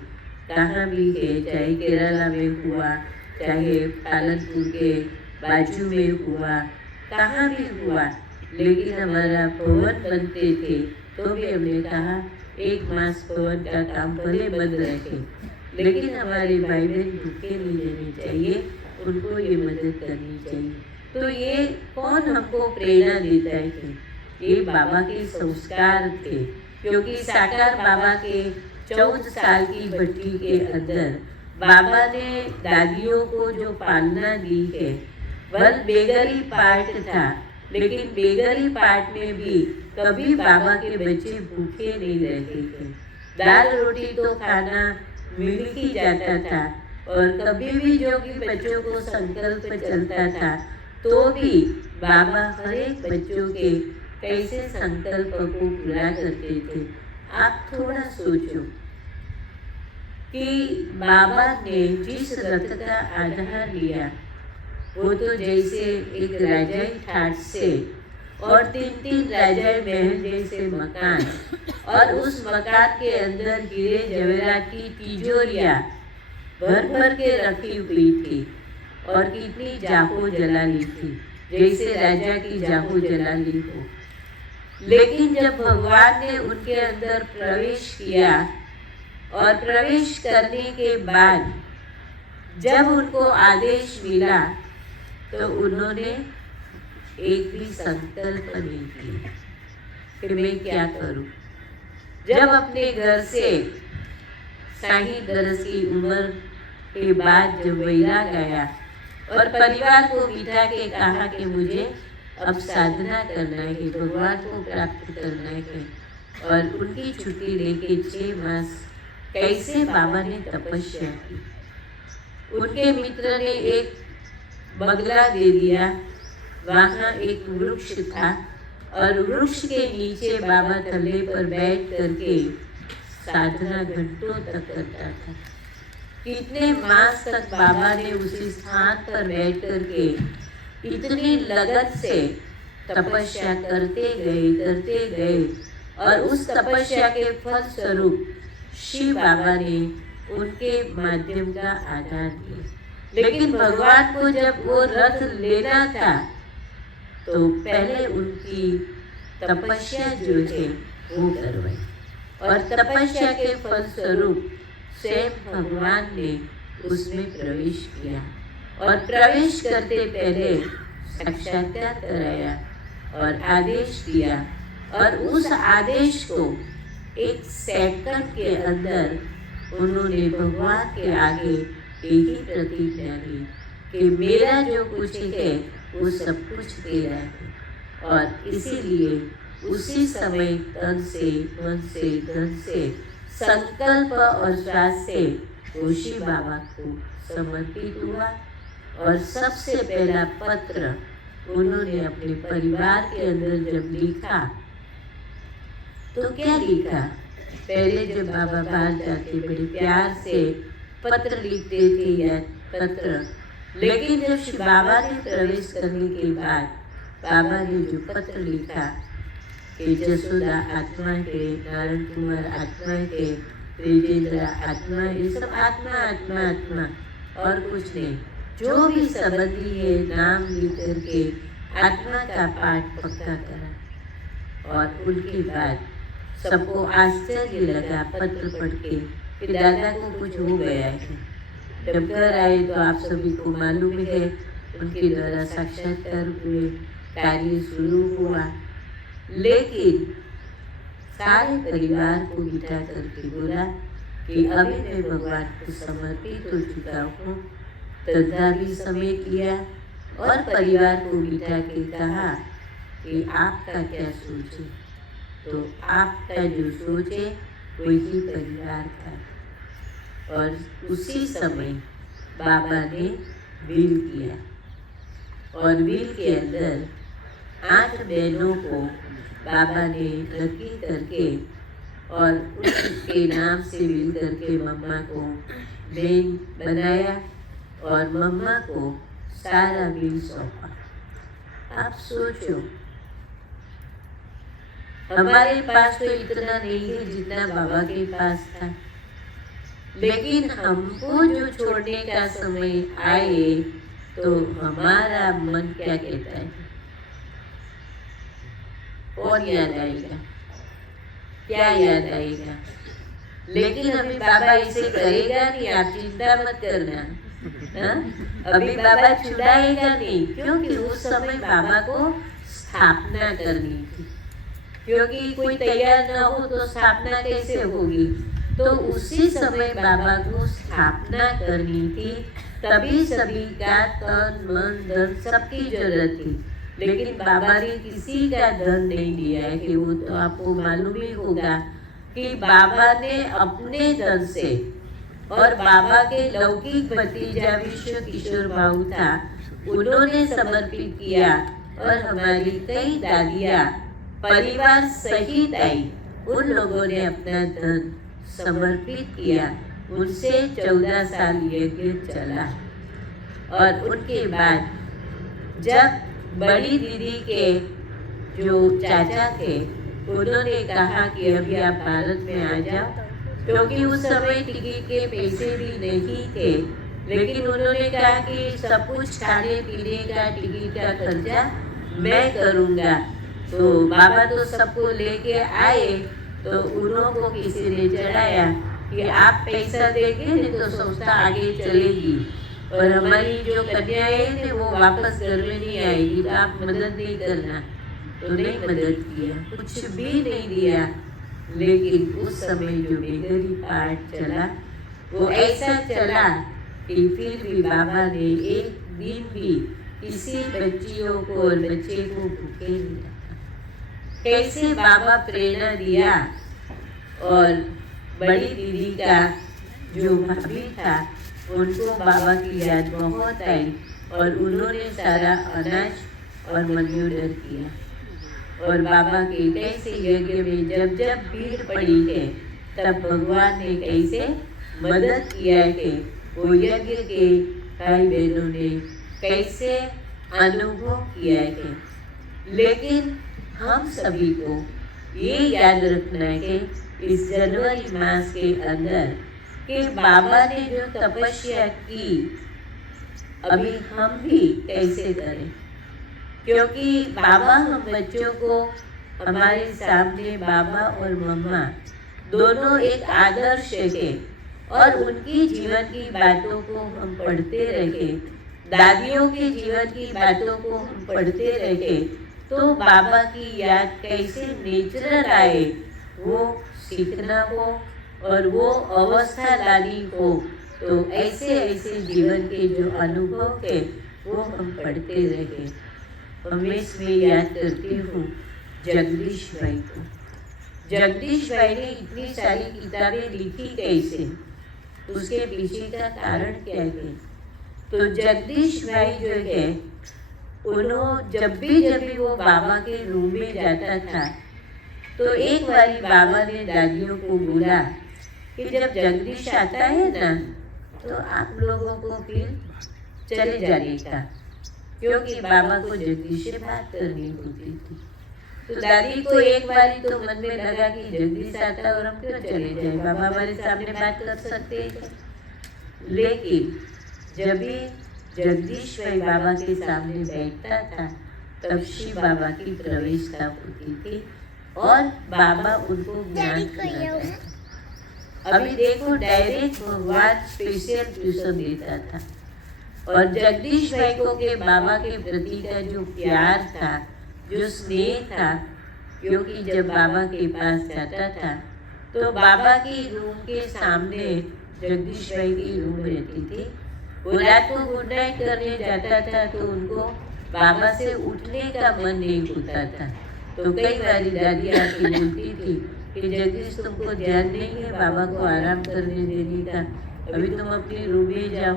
कहाँ भी है, चाहे केरला में हुआ, चाहे पालनपुर के बाजू में हुआ, कहाँ भी हुआ, लेकिन हमारा भवन बनते थे तो भी हमने कहा 1 मास भवन का काम भले बंद रखे, लेकिन हमारे भाई बहन भूखे नहीं रहने चाहिए, उनको ये मदद करनी चाहिए। तो ये कौन हमको प्रेरणा देता है? ये बाबा के संस्कार थे, क्योंकि साकार बाबा के 14 साल की भट्टी के अंदर बाबा ने दादियों को जो पालना दी है, वह बेगरी पार्ट था, लेकिन बेगरी पार्ट में भी कभी बाबा के बच्चे भूखे नहीं रहते थे। दाल रोटी तो खाना मिल ही जाता था, और कभी भी जो कि बच्चों को संकल्प चलता था तो भी बाबा हर एक बच्चों के कैसे संकल्प को पूरा करते थे। आप थोड़ा सोचो कि बाबा ने जिस रथ का आधार लिया वो तो जैसे एक राजाई ठाट से और 3-3 राजाई महल जैसे मकान, और उस मकान के अंदर हीरे जवेरात की तिजोरियाँ भर भर के रखी हुई थी, और कितनी जाहो जला ली थी, जैसे राजा की जाहो जला ली हो। लेकिन जब भगवान ने उनके अंदर प्रवेश किया, और प्रवेश करने के बाद जब उनको आदेश मिला तो उन्होंने एक भी संकल्प नहीं किया कि मैं क्या करूं। जब अपने घर से 60 बरस की उम्र के बाद जब वैराग आया और परिवार को बिठा के कहा कि मुझे अब साधना करना है, भगवान को प्राप्त करना है, और उनकी छुट्टी लेके 6 मास कैसे बाबा ने तपस्या की। उनके मित्र ने एक बगला दे दिया, वहाँ एक वृक्ष था, और वृक्ष के नीचे बाबा थल्ले पर बैठ करके साधना घंटों तक करता था। कितने मास तक बाबा ने उसी स्थान पर बैठ करके इतनी लगन से तपस्या करते गए, और उस तपस्या के फल स्वरूप शिव बाबा ने उनके माध्यम का आधार दिया। लेकिन भगवान को जब वो रथ लेना था तो पहले उनकी तपस्या जो है वो करवाई, और तपस्या के फल स्वरूप स्वयं भगवान ने उसमें प्रवेश किया, और प्रवेश करते पहले साक्षात्कार कराया और आदेश दिया, और उस आदेश को 1 सेकंड के अंदर उन्होंने भगवान के आगे यही प्रतिज्ञा ली कि मेरा जो कुछ है वो सब कुछ तेरा है। और इसीलिए उसी समय तन से, मन से, धन से, संकल्प और श्वास से वो शिव बाबा को समर्पित हुआ। और सबसे पहला पत्र उन्होंने अपने परिवार के अंदर जब लिखा तो क्या लिखा? पहले जब बाबा बाहर जाते बड़े प्यार से पत्र लिखते थे या पत्र, लेकिन जब शिव बाबा ने प्रवेश करने के बाद बाबा ने जो पत्र लिखा कि जसोदा आत्मा है, नारायण कुमार आत्मा है, ब्रिजेंद्र आत्मा, ये सब आत्मा आत्मा आत्मा और कुछ नहीं। जो भी संबंधी है नाम लिख करके आत्मा का पाठ पक्का करा। और उनके बाद सबको आश्चर्य लगा पत्र पढ़ के कि दादा को कुछ हो गया है। जब घर आए तो आप सभी को मालूम है उनके द्वारा साक्षात्कार हुए, कार्य शुरू हुआ, लेकिन सारे परिवार को बिठा करके बोला कि अभी मैं भगवान को समर्पित हो चुका हूँ। तद्दा भी समेट लिया और परिवार को बिठा के कहा कि आपका क्या सोच है, तो आपका जो सोच है वही परिवार का। और उसी समय बाबा ने विल किया और विल के अंदर 8 बहनों को बाबा ने नक्की करके और उनके नाम से विल करके मम्मा को बहन बनाया और मम्मा को सारा विल सौंपा। आप सोचो, हमारे पास तो इतना नहीं है जितना बाबा के पास था, लेकिन हमको जो छोड़ने का समय आए तो हमारा मन क्या कहता है, कौन याद आएगा, क्या याद आएगा। लेकिन अभी बाबा इसे करेगा नहीं, आप चिंता मत करना। हाँ? अभी बाबा छुड़ाएगा नहीं, क्योंकि उस समय बाबा को स्थापना करनी थी, क्योंकि कोई तैयार न हो तो स्थापना कैसे होगी। तो उसी समय बाबा को स्थापना करनी थी, तभी सभी का तन मन धन सबकी जरूरत थी। लेकिन बाबा ने किसी का धन नहीं दिया है, कि वो तो आपको मालूम ही होगा कि बाबा ने अपने धन से और बाबा के लौकिक भतीजा विश्व किशोर बाबू था, उन्होंने समर्पित किया। और हमारी कई दादियाँ परिवार सहित आई, उन लोगों ने अपना धन समर्पित किया। उनसे 14 साल यज्ञ चला और उनके बाद जब बड़ी दीदी के जो चाचा थे उन्होंने कहा कि अभी आप भारत में आ जाओ, क्योंकि उस समय टिकट के पैसे भी नहीं थे, लेकिन उन्होंने कहा कि सब कुछ खाने पीने का टिकट का खर्चा मैं करूँगा। तो बाबा तो सबको लेके आए, तो उन्होंने किसी ने चढ़ाया कि आप पैसा देंगे नहीं तो संस्था आगे चलेगी, और हमारी जो कन्याएं हैं वो वापस घर में नहीं आएगी, तो आप मदद नहीं करना। तो नहीं मदद किया, कुछ भी नहीं दिया। लेकिन उस समय जो बेगरी पाठ चला वो ऐसा चला कि फिर भी बाबा ने एक दिन भी किसी बच्चियों को और बच्चे को भूखे नहीं रखा। कैसे बाबा प्रेरणा दिया। और बड़ी दीदी का जो भाभी था उनको बाबा की याद बहुत आई, और उन्होंने सारा अनाज और मनी ऑर्डर किया। और बाबा के कैसे यज्ञ में जब जब भीड़ पड़ी है, तब भगवान ने कैसे मदद किया है, वो यज्ञ के भाई बहनों ने कैसे अनुभव किया है। लेकिन हम सभी को ये याद रखना है इस जनवरी मास के अंदर कि बाबा ने जो तपस्या की, अभी हम भी कैसे करें, क्योंकि बाबा हम बच्चों को हमारे सामने बाबा और मम्मा दोनों एक आदर्श है, और उनकी जीवन की बातों को हम पढ़ते रहे, दादियों के जीवन की बातों को हम पढ़ते रहे, तो बाबा की याद कैसे नेचुरल आए वो सीखना हो, और वो अवस्था लानी हो। तो ऐसे ऐसे जीवन के जो अनुभव है वो हम पढ़ते रहे। हमेशा मैं याद करती हूँ जगदीश भाई को। जगदीश भाई ने इतनी सारी किताबें लिखी कैसे, उसके पीछे का कारण क्या है। तो जगदीश भाई जो है, उन्होंने जब भी वो बाबा के रूम में जाता था, तो एक बारी बाबा ने दादियों को बोला कि जब जगदीश आता है ना, तो आप लोगों को फिर चले जाने का, क्योंकि बाबा को जगदीश से बात करनी होती थी। तो दादी को एक बारी तो मन में लगा कि जगदीश आता है और हम क्यों चले जाए, बाबा हमारे सामने बात कर सकते हैं। लेकिन जब भी जगदीश भाई बाबा के सामने बैठता था, तब शिव बाबा की प्रवेशता होती थी और बाबा उनको ज्ञान सुनाता था। अभी देखो डायरेक्ट भगवान स्पेशल ट्यूशन देता था। और जगदीश भाई को के बाबा के प्रति का जो प्यार था, जो स्नेह था, क्योंकि जब बाबा के पास जाता था तो बाबा की रूम के सामने जगदीश भाई की रूम रहती थी। वो रात को गुड नाइट करने जाता था तो उनको बाबा से उठने का मन नहीं होता था। तो कई बार दादी आके बोलती थी कि जगदीश तुमको ध्यान नहीं है बाबा को आराम करने देने का, अभी तुम अपनी रूम में जाओ।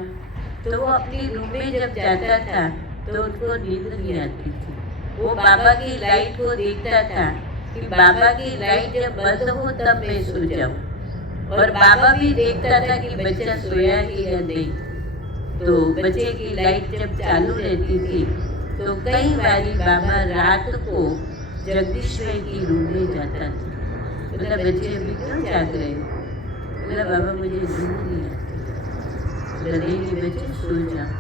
तो वो अपनी रूम में जब जाता था तो उनको नींद नहीं आती थी। वो बाबा की लाइट को देखता था कि बाबा की लाइट जब बंद हो तब मैं सो जाऊं। और बाबा भी देखता था कि बच्चा सोया ही या नहीं। तो बच्चे की लाइट जब चालू रहती थी तो कई बारी बाबा रात को जगदीश भाई की रूम में जाता था। मतलब बच्चे अभी क्यों जाग रहे हो? मतलब बाबा मुझे नींद नहीं आती। नहीं बच्चे सो जाओ।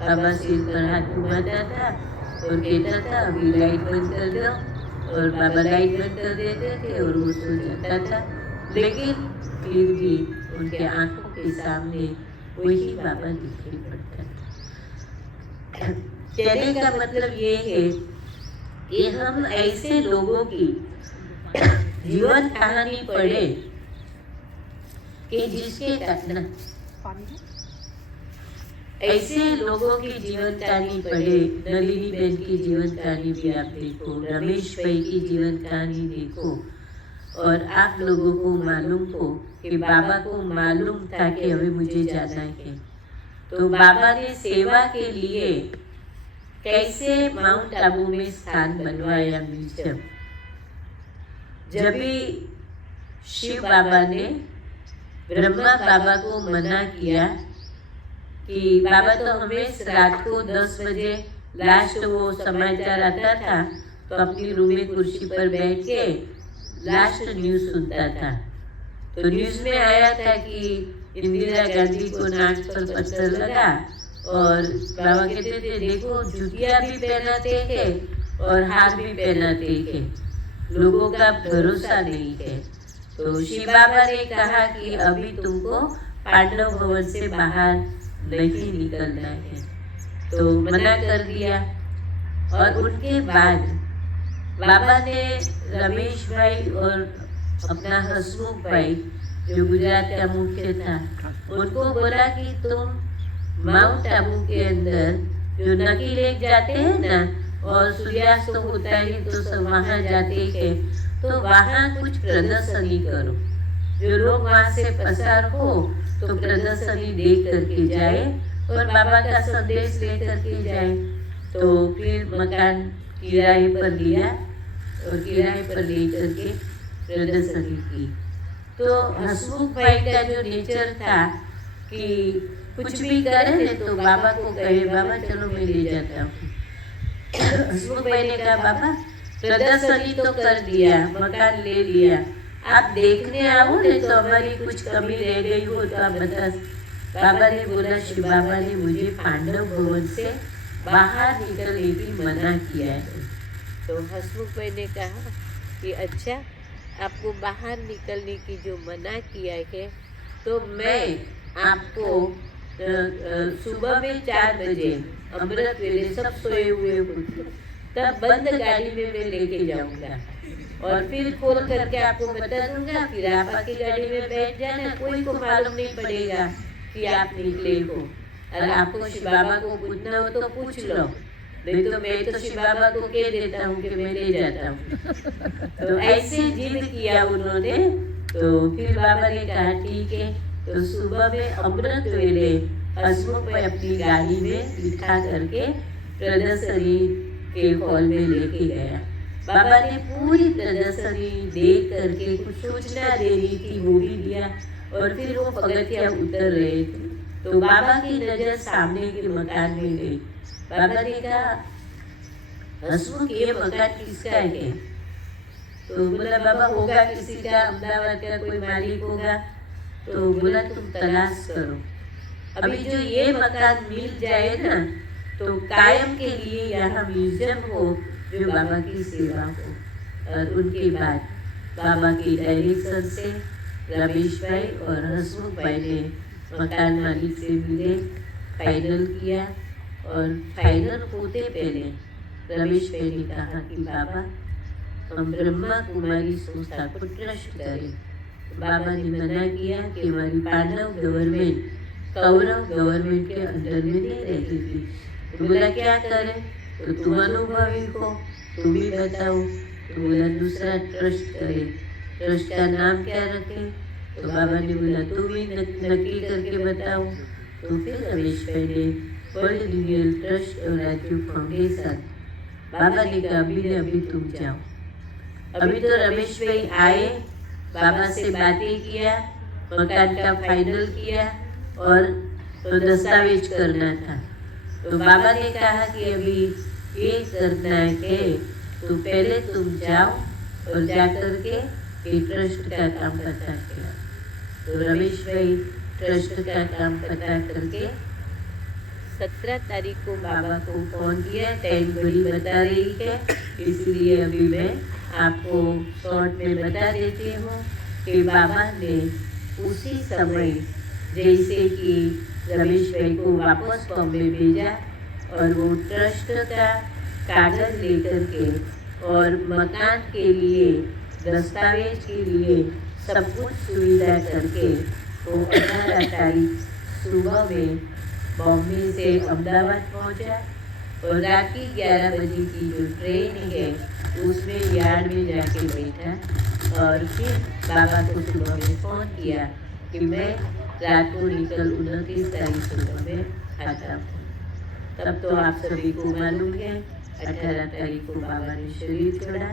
बाबा सिर पर हाथ घुमाता था और कहता था अभी लाइट बंद कर दो, और बाबा लाइट बंद कर देते थे और वो सो जाता था। लेकिन फिर भी उनके आंखों के सामने वही बाबा दिखाई पड़ता था। कहने का मतलब ये है कि हम ऐसे लोगों की जीवन कहानी पढ़े कि जिसके कारण ऐसे लोगों की जीवन कहानी पढ़े। नलिनी बहन की जीवन कहानी भी आप देखो, रमेश भाई की जीवन कहानी देखो, और आप लोगों को मालूम हो कि बाबा को मालूम था कि अभी मुझे जाना है। तो बाबा ने सेवा के लिए कैसे माउंट आबू में स्थान बनवाया म्यूजियम। जब भी शिव बाबा ने ब्रह्मा बाबा को मना किया कि बाबा तो हमें रात को 10 बजे लास्ट वो समाचार आता था तो अपनी रूम में कुर्सी पर बैठ के लास्ट न्यूज सुनता था। तो न्यूज में आया था कि इंदिरा गांधी को नाक पर पत्थर लगा, और बाबा कहते थे देखो जूतियां भी पहनाते थे और हार भी पहनाते थे, लोगों का भरोसा नहीं है। तो शिव बाबा ने कहा कि अभी तुमको पांडव भवन से बाहर नहीं निकलना है, तो मना कर दिया। और उनके बाद बाबा ने रमेश भाई और अपना हसमुख भाई जो गुजरात का मुख्य था उनको बोला कि तुम माउंट आबू के अंदर जो नकी लेक जाते हैं ना, और सूर्यास्त होता है तो सब वहाँ जाते हैं, तो वहाँ कुछ प्रदर्शनी करो, जो लोग वहाँ से पसार हो तो प्रदर्शनी देख करके जाए और बाबा का संदेश ले करके जाए। तो फिर मकान किराए पर लिया और किराए पर ले करके प्रदर्शनी की। तो हसमुख भाई का जो नेचर था कि कुछ भी करे ना तो बाबा को कहे बाबा चलो मैं ले जाता हूँ। हसमुख भाई ने कहा बाबा प्रदर्शनी तो कर दिया, मकान ले लिया, आप देखने आओ ना तो हमारी कुछ कमी रह गई हो तो आप बता। बाबा ने बोला शिव बाबा ने मुझे पांडव भवन से बाहर निकलने की मना किया है। तो हसमुख भाई ने कहा कि अच्छा आपको बाहर निकलने की जो मना किया है तो मैं आपको सुबह में 4 बजे अमृत वेले सब सोए हुए होते तब बंद गाड़ी में मैं लेके जाऊंगा और फिर खोल करके आपको बता दूंगा, फिर आप आके गाड़ी में बैठ जाना, कोई को मालूम नहीं पड़ेगा कि आप निकले हो। अगर आपको शिव बाबा को पूछना हो तो पूछ लो, नहीं तो मैं तो शिव बाबा को कह देता हूँ कि मैं ले जाता हूँ। तो ऐसे जिद किया उन्होंने। तो फिर बाबा ने कहा ठीक है। तो सुबह में अमृत वेले हसमुख भाई अपनी गाड़ी में बिठा करके प्रदर्शनी के हॉल में लेके गया। बाबा ने पूरी प्रदर्शनी देख करके कुछ सूचना देनी थी वो भी दिया, और फिर वो पगथिया उतर रहे थे तो बाबा की नजर सामने के मकान में गई। बाबा ने कहा हसमुख ये मकान किसका है? तो बोला बाबा होगा किसी का, अहमदाबाद का कोई मालिक होगा। तो बोला तुम तलाश करो, अभी जो ये मकान मिल जाए ना तो कायम के लिए यहाँ म्यूजियम हो जो बाबा की सेवा हो। और उनके बाद बाबा की डायरेक्शन से रमेश भाई और हसमुख भाई ने मकान मालिक से मिले, फाइनल किया और फाइनल होते पहले रमेश भाई ने कहा कि बाबा हम ब्रह्मा कुमारी संस्था को ट्रस्ट करें। बाबा ने मना किया कि हमारी पांडव गवर्नमेंट कौरव गवर्नमेंट के अंडर में नहीं रहेगी। तो बोला क्या करें, तो तुम अनुभवी हो, तुम ही बताओ। तो बोला दूसरा ट्रस्ट करें, ट्रस्ट का नाम क्या रखें। तो बाबा ने बोला तुम ही नक्की करके बताओ। तो फिर रमेश भाई ने वर्ल्ड रिन्यूअल ट्रस्ट और राजीव फाउंडेशन, बाबा ने कहा अभी तुम जाओ। अभी तो रमेश भाई आए, बाबा से बातें किया, मकान का फाइनल किया और तो दस्तावेज करना था। तो बाबा ने कहा कि अभी ये करना है, तो पहले तुम जाओ और जाकर के ये ट्रस्ट का काम पता किया। तो रमेश भाई ट्रस्ट का काम पता करके 17 तारीख को बाबा को फोन किया। टाइम घड़ी बता रही है, इसलिए अभी मैं आपको शॉर्ट में बता देती हूँ कि बाबा ने उसी समय जैसे कि रमेश भाई को वापस बॉम्बे भेजा और वो ट्रस्ट का कागज लेकर के और मकान के लिए दस्तावेज के लिए सब कुछ सुविधा करके वो 18 तारीख सुबह में बॉम्बे से अहमदाबाद पहुंचा और रात की 11 बजे की जो ट्रेन है उसमें यार्ड में जाके बैठा और फिर बाबा को सुबह में फ़ोन किया कि मैं रात को निकल 29 तारीख सुबह में आता हूँ। तब तो आप सभी को मालूम है 18 तारीख को बाबा ने शरीर छोड़ा।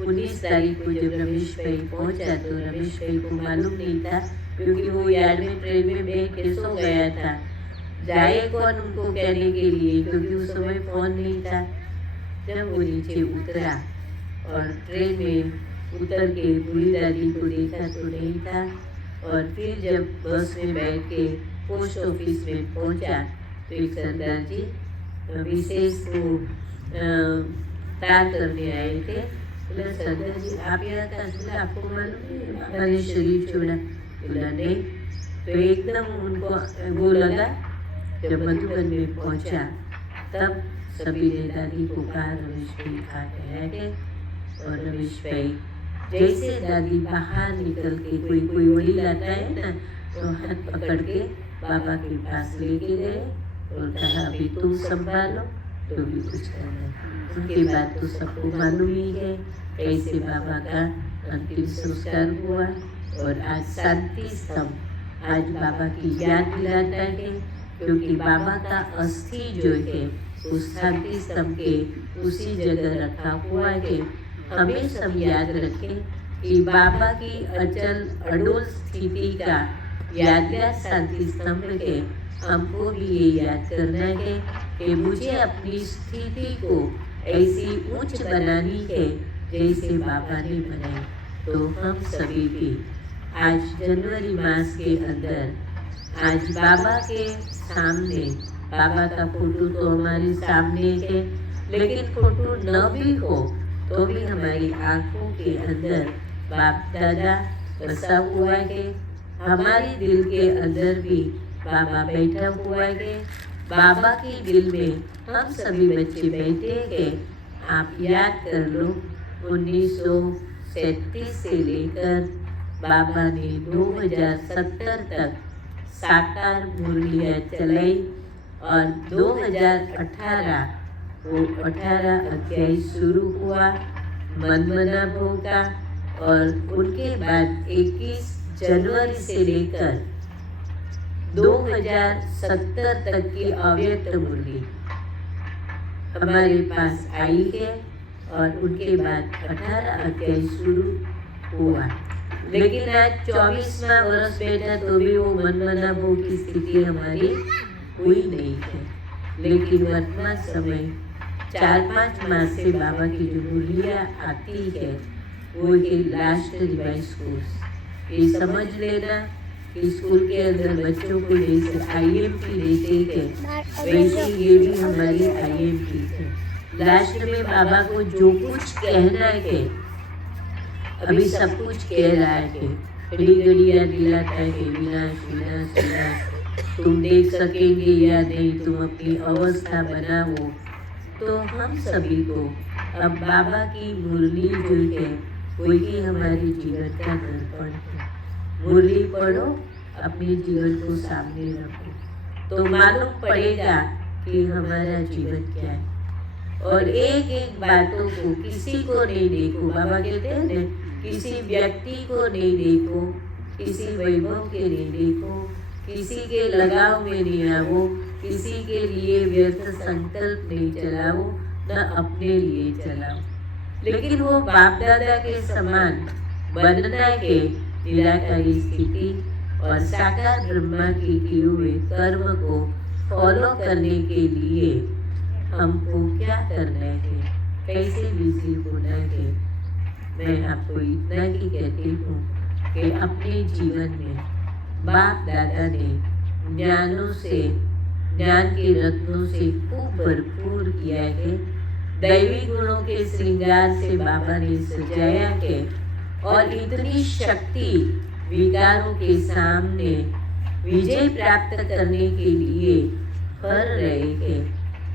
19 तारीख को जब रमेश भाई पहुंचा तो रमेश भाई को मालूम नहीं था, क्योंकि वो यार्ड में ट्रेन में बैठ के सो गया था। जाए कौन उनको कहने के लिए, क्योंकि उस समय फ़ोन नहीं था। जब वो नीचे उतरा और ट्रेन में उतर के बूढ़ी दादी को देखा तो नहीं था। और फिर जब बस में बैठ के पोस्ट ऑफिस में पहुंचा तो एक सरदार जी विशेष को तार करने आए थे। बोला सरदार जी आप यहाँ का, बोला आपको मालूम है बाबा ने शरीर छोड़ा। बोला नहीं। तो एकदम उनको वो लगा। जब मधुबन में पहुंचा तब सभी ने दादी को कहा रमेश भाई आ गया है। और रमेश भाई जैसे दादी बाहर निकल के कोई वड़ी लाता है ना, तो हाथ पकड़ के बाबा के पास लेके गए और कहा अभी तुम संभालो, तो भी कुछ करना। उनके बाद तो सबको मालूम ही है कैसे बाबा का अंतिम संस्कार हुआ। और आज शांति स्तंभ आज बाबा की याद दिलाता है, क्योंकि बाबा का अस्थि जो है उस शांति स्तंभ के उसी जगह रखा हुआ है। हमें सब याद रखें कि बाबा की अचल अडोल स्थिति का यादगार शांति स्तंभ है। हमको भी ये याद करना है कि मुझे अपनी स्थिति को ऐसी उच्च बनानी है जैसे बाबा ने बनाई। तो हम सभी भी आज जनवरी मास के अंदर आज बाबा के सामने, बाबा का फोटो तो हमारे सामने है, लेकिन फोटो न भी हो तो भी हमारी आंखों के अंदर बाप दादा बसा हुआ है। हमारे दिल के अंदर भी बाबा बैठा हुआ है। बाबा के दिल में हम सभी बच्चे बैठे हैं। आप याद कर लो 1937 से लेकर बाबा ने 2070 तक साकार मुरलियाँ चलाई और 2018 वो 18 अध्याय शुरू हुआ मनमना भोग का। और उनके बाद 21 जनवरी से लेकर 2070 तक की अव्यक्त मुरली हमारे पास आई है। और उनके बाद 18 अध्याय शुरू हुआ। लेकिन आज 24वां वर्ष बैठा तो भी वो मनमना भोग की स्थिति हमारी हुई नहीं है। लेकिन वर्तमान समय 4-5 मास से बाबा की जो मुरलियाँ आती है वो है लास्ट रिवाइज कोर्स। ये समझ लेना कि स्कूल के अंदर बच्चों को जैसे IMP देते हैं वैसे ये भी हमारी IMP है। लास्ट में बाबा को जो कुछ कहना है, अभी सब कुछ कह रहा है, घड़ी घड़ी याद दिलाता है विनाश विनाश विनाश, तुम देख सकेंगे या नहीं, तुम अपनी अवस्था बनाओ। तो हम सभी को अब बाबा की मुरली जो है वही हमारे जीवन का दर्पण है। मुरली पढ़ो, अपने जीवन को सामने रखो, तो मालूम पड़ेगा कि हमारा जीवन क्या है। और एक एक बातों को किसी को नहीं देखो, बाबा कहते हैं ना, किसी व्यक्ति को नहीं देखो, किसी वैभव के नहीं देखो, किसी के लगाव में नहीं आओ, किसी के लिए व्यर्थ संकल्प नहीं चलाओ, न अपने लिए चलाओ। लेकिन वो बाप दादा के समान बनना है निराकारी स्थिति और साकार ब्रह्मा के किए हुए कर्म को फॉलो करने के लिए हमको क्या करना है, कैसे बिजी होना है। मैं आपको इतना ही कहती हूँ कि अपने जीवन में बाप दादा ने ज्ञानों से, ज्ञान के रत्नों से खूब भरपूर किया है। दैवी गुणों के श्रृंगार से बाबा ने सजाया है और इतनी शक्ति विकारों के सामने विजय प्राप्त करने के लिए कर रहे हैं।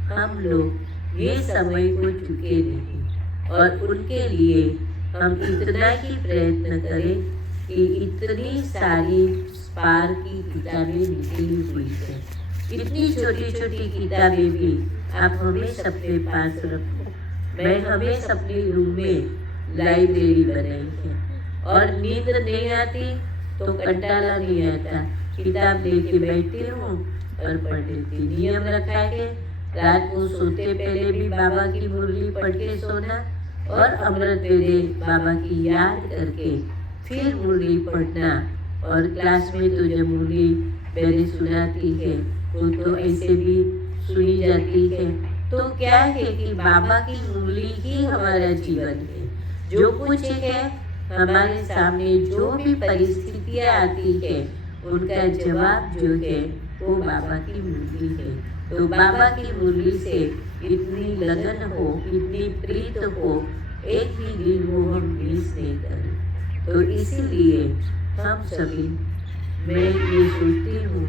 हम लोग ये समय को चुके नहीं और उनके लिए हम इतना ही प्रयत्न करें कि इतनी सारी पार की किताबें निकली हुई है, इतनी छोटी छोटी किताबें भी आप हमें अपने पास रखो। मैं हमें अपने रूम में लाइब्रेरी बनाई है और नींद नहीं आती तो कंटाला नहीं आता, किताब लेके बैठती हूँ और पढ़ने की नियम रखा है। रात को सोते पहले भी बाबा की मुरली पढ़ के सोना और अमृत वेले बाबा की याद करके फिर मुरली पढ़ना। और क्लास में तो जब मुरली मैंने सुनाती है वो तो ऐसे भी सुनी जाती है। तो क्या है कि बाबा की मुरली ही हमारा जीवन है। जो कुछ है हमारे सामने, जो भी परिस्थितियाँ आती है उनका जवाब जो है वो बाबा की मुरली है। तो बाबा की मुरली से इतनी लगन हो, इतनी प्रीत हो, एक भी दिन वो हम मिस नहीं करें। तो इसीलिए हम सभी, मैं ये सोचती हूँ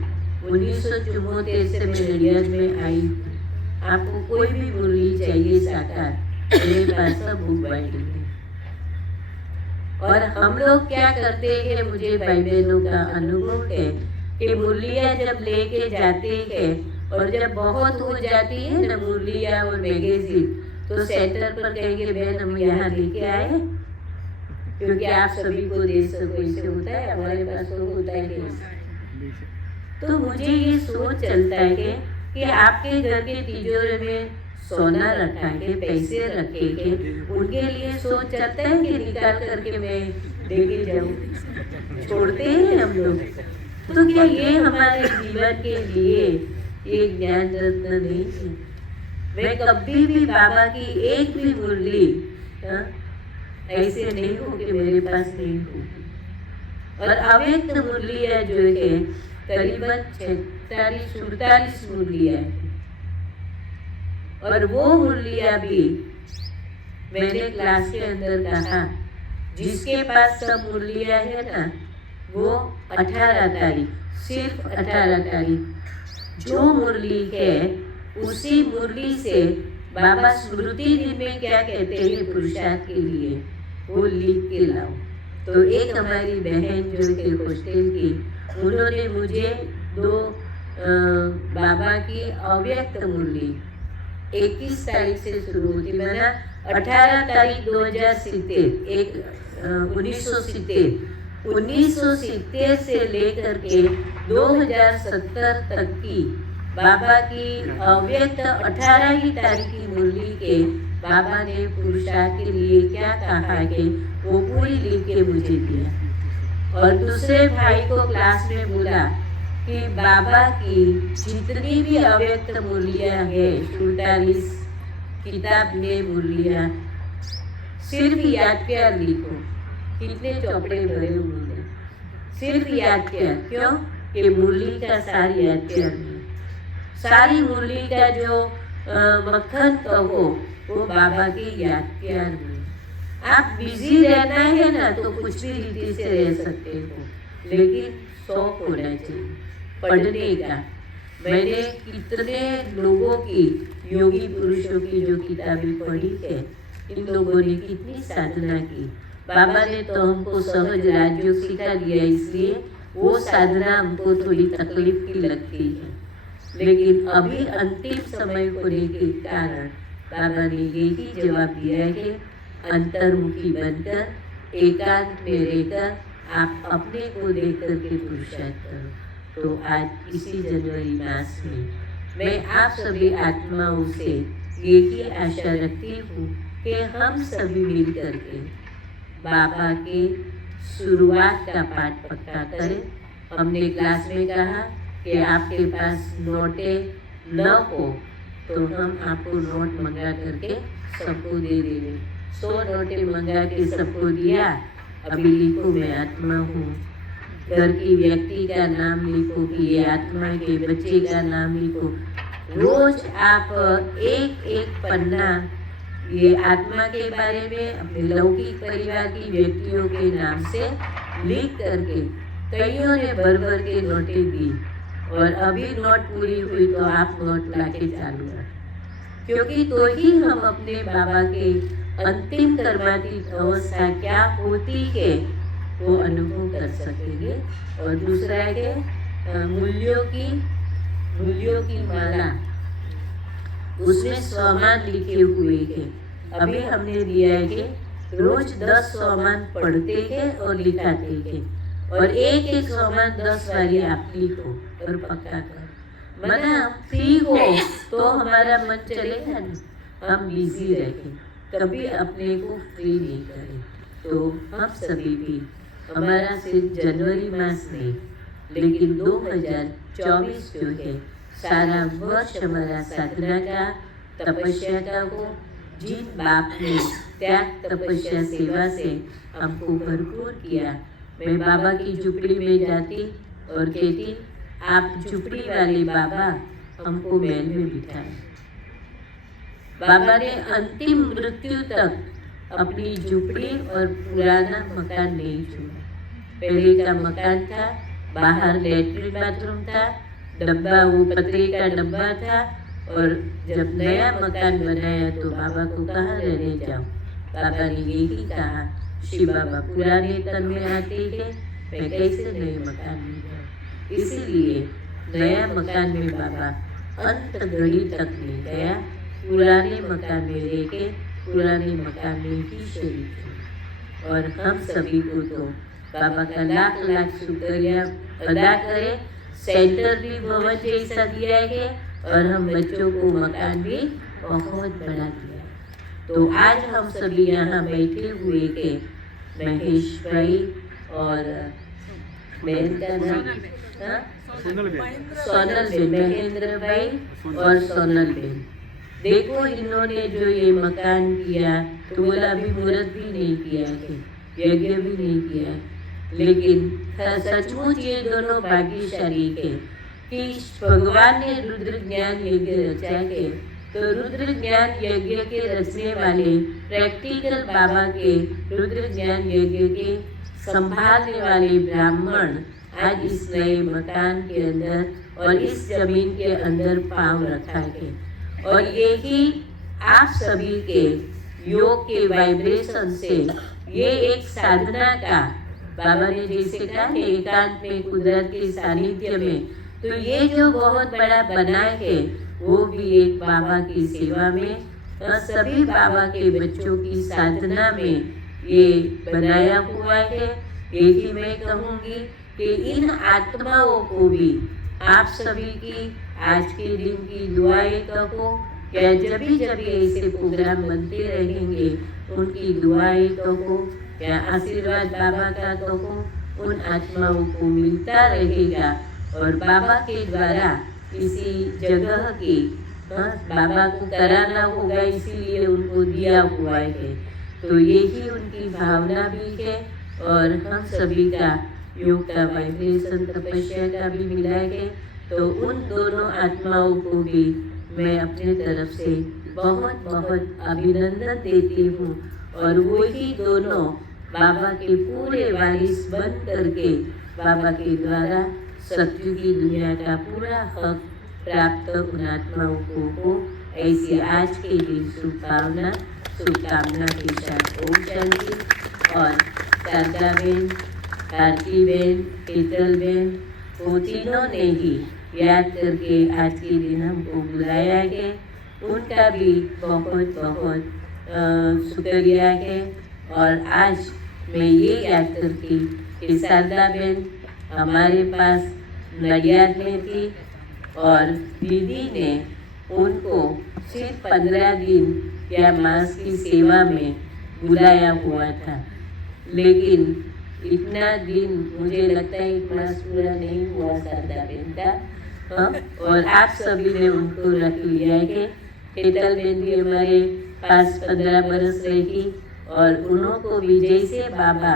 1974 से मैं नडियाद में आई हूँ। आपको कोई भी मुरली चाहिए साकार, मेरे पास सब बुक बाइंडिंग है। और हम लोग क्या करते हैं, मुझे भाई बहनों का अनुभव है कि मुरलियाँ जब लेके जाते हैं और जब बहुत हो जाती है ना मुरलियाँ और मैगजीन, तो सेंटर पर कहेंगे बहन हम यहाँ लेके आए क्योंकि आप सभी को दे सको, ऐसे होता है, हमारे पास तो होता है। तो मुझे ये सोच चलता है कि आपके घर के तिजोरी में सोना रखा है, पैसे रखे हैं, उनके लिए सोच चलता है कि निकाल करके मैं लेके जाऊँ, छोड़ते हैं हम लोग। तो क्या ये हमारे जीवन के लिए ये ज्ञान रत्न नहीं है? मैं कभी भी बाबा की एक भी मुरली ऐसे नहीं हो कि मेरे पास नहीं हो। और अव्यक्त मुरलियाँ जो है करीबन 46-48 मुरलियाँ हैं। और वो मुरलियाँ भी मैंने क्लास के अंदर कहा, जिसके पास सब मुरलियाँ है ना वो 18 तारीख, सिर्फ 18 तारीख जो मुरली है उसी मुरली से बाबा स्मृति दिन में क्या कहते हैं पुरुषार्थ के लिए वो लिख के लाओ। तो एक हमारी बहन जो है हॉस्टल की, उन्होंने मुझे 2 बाबा की अव्यक्त मुरली 21 तारीख से शुरू होती, मैंने 18 तारीख 2070 1970 से लेकर के 2070 तक की बाबा की अव्यक्त 18 ही तारीख की मुरली के बाबा ने पुरुषार्थ के लिए क्या कहा है वो पूरी लिख के मुझे दिया। और दूसरे भाई को क्लास में बोला कि बाबा की जितनी भी अव्यक्त मुरलियाँ है 47 किताब में मुरलियाँ, सिर्फ याद प्यार लिखो। कितने चौपड़े भरे उन्होंने, सिर्फ याद प्यार। क्यों कि मुरली का सार याद प्यार में, सारी मुरली का जो मक्खन कहो वो बाबा की याद प्यार में। आप बिजी रहना है ना तो कुछ भी रीति से रह सकते हो, लेकिन शौक होना चाहिए पढ़ने का। मैंने कितने लोगों की, योगी पुरुषों की जो किताबें पढ़ी है, इन लोगों ने कितनी साधना की। बाबा ने तो हमको सहज राजयोग सिखा दिया, इसलिए वो साधना हमको थोड़ी तकलीफ की लगती है, लेकिन अभी अंतिम समय होने के कारण बाबा ने यही जवाब दिया है कि अंतर्मुखी बनकर एकांत में रहकर आप अपने को देख करके पुरुषार्थ करो। तो आज इसी जनवरी मास में मैं आप सभी आत्माओं से यही आशा रखती हूँ कि हम सभी मिल करके बाबा के शुरुआत का पाठ पक्का करें। हमने क्लास में कहा कि आपके पास नोटे न हो तो हम आपको नोट मंगा करके सबको दे देंगे। 100 नोटे मंगा के सबको दिया। अभी लिखो मैं आत्मा हूँ, घर की व्यक्ति का नाम लिखो कि ये आत्मा के बच्चे का नाम लिखो। रोज आप एक एक पन्ना ये आत्मा के बारे में अपने लौकिक परिवार की व्यक्तियों के नाम से लिख करके, कईयों ने भर भर के नोटें दी और अभी नोट पूरी हुई तो आप नोट लाके चालू रखें, क्योंकि तो ही हम अपने बाबा के अंतिम कर्मातीत अवस्था क्या होती है वो अनुभव कर सकेंगे। और दूसरा है कि मूल्यों की माला, उसमें स्वमान लिखे हुए हैं। अभी हमने दिया है कि रोज 10 स्वमान पढ़ते हैं और लिखाते हैं, और एक एक स्वमान 10 बारी आप लिखो और पक्का करो। मना फ्री हो तो हमारा मन चलेगा नहीं, हम बिजी रहें, कभी अपने को फ्री नहीं करें। तो हम सभी भी, हमारा सिर्फ जनवरी मास नहीं लेकिन 2024 जो है सारा वर्ष हमारा साधना का, तपस्या का हो। जिन बाप ने त्याग तपस्या सेवा से हमको भरपूर किया, मैं बाबा की झुपड़ी में जाती और कहती आप झुपड़ी वाले बाबा हमको महल में बिठाए। बाबा ने अंतिम मृत्यु तक अपनी झुपड़ी और पुराना मकान नहीं छोड़ा। पहले का मकान था, बाहर लेटरिन बाथरूम था, डब्बा वो पतरे का डब्बा था, और जब नया मकान बनाया तो बाबा को कहाँ रहने जाओ। बाबा ने यही कहा, शिव बाबा पुराने तन में आते हैं, मैं कैसे नए मकान में जाऊँ। इसीलिए नया मकान में बाबा अंत घड़ी तक नहीं गया, पुराने मकान में रह के पुराने मकान में ही शरीक है। और हम सभी को तो बाबा का लाख लाख शुक्रिया अदा करें। सेंटर भी भवन जैसा दिया है और हम बच्चों को मकान भी बहुत बड़ा दिया। तो आज हम सभी यहाँ बैठे हुए के महेश भाई और बहन का नाम सोनल बेन, महेंद्र भाई और सोनल बेन। देखो इन्होंने जो ये मकान किया तो बोला अभी मुहूर्त भी नहीं किया है, यज्ञ भी नहीं किया है, लेकिन सचमुच ये दोनों भाग्यशाली है कि भगवान ने रुद्र ज्ञान यज्ञ रचा है। तो रुद्र ज्ञान यज्ञ के रचने वाले प्रैक्टिकल बाबा के रुद्र ज्ञान यज्ञ के संभालने वाले ब्राह्मण आज इस नए मकान के अंदर और इस जमीन के अंदर पांव रखा है। और यही आप सभी के योग के वाइब्रेशन से ये एक साधना का, बाबा ने जैसे कहा एकांत में कुदरत के सानिध्य में, तो ये जो बहुत बड़ा बना है वो भी एक बाबा की सेवा में, सभी बाबा के बच्चों की साधना में ये बनाया हुआ है। यही मैं कहूँगी कि इन आत्माओं को भी आप सभी की आज के दिन की दुआएं कहो, या जब भी ऐसे प्रोग्राम बनते रहेंगे उनकी दुआएं कहो, या आशीर्वाद बाबा का कहो, उन आत्माओं को मिलता रहेगा। और बाबा के द्वारा किसी जगह की बाबा को कराना होगा, इसीलिए उनको दिया हुआ है। तो यही उनकी भावना भी है और हम सभी का योग का वाइब्रेशन तपस्या का भी मिला है। तो उन दोनों आत्माओं को भी मैं अपने तरफ से बहुत बहुत अभिनंदन देती हूँ और वही दोनों बाबा के पूरे वारिस बन करके बाबा के द्वारा सत्य की दुनिया का पूरा हक प्राप्त उन आत्माओं को हो। ऐसी आज के दिन शुभकामना के साथ ओम शांति। और शारदा बहन, कार्ती बहन, शीतल बहन, वो तीनों ने ही याद करके आज के दिन हमको बुलाया है, उनका भी बहुत बहुत शुक्रिया है। और आज मैं ये याद करती कि शारदा बहन हमारे पास नडियाद में थी और दीदी ने उनको सिर्फ 15 दिन या मास की सेवा में बुलाया हुआ था, लेकिन इतना दिन मुझे लगता है एक मास पूरा नहीं हुआ शारदा बहन का। और आप सभी ने उनको रख लिया है। शीतल बहन भी हमारे पास 15 बरस रही और उनको भी जैसे बाबा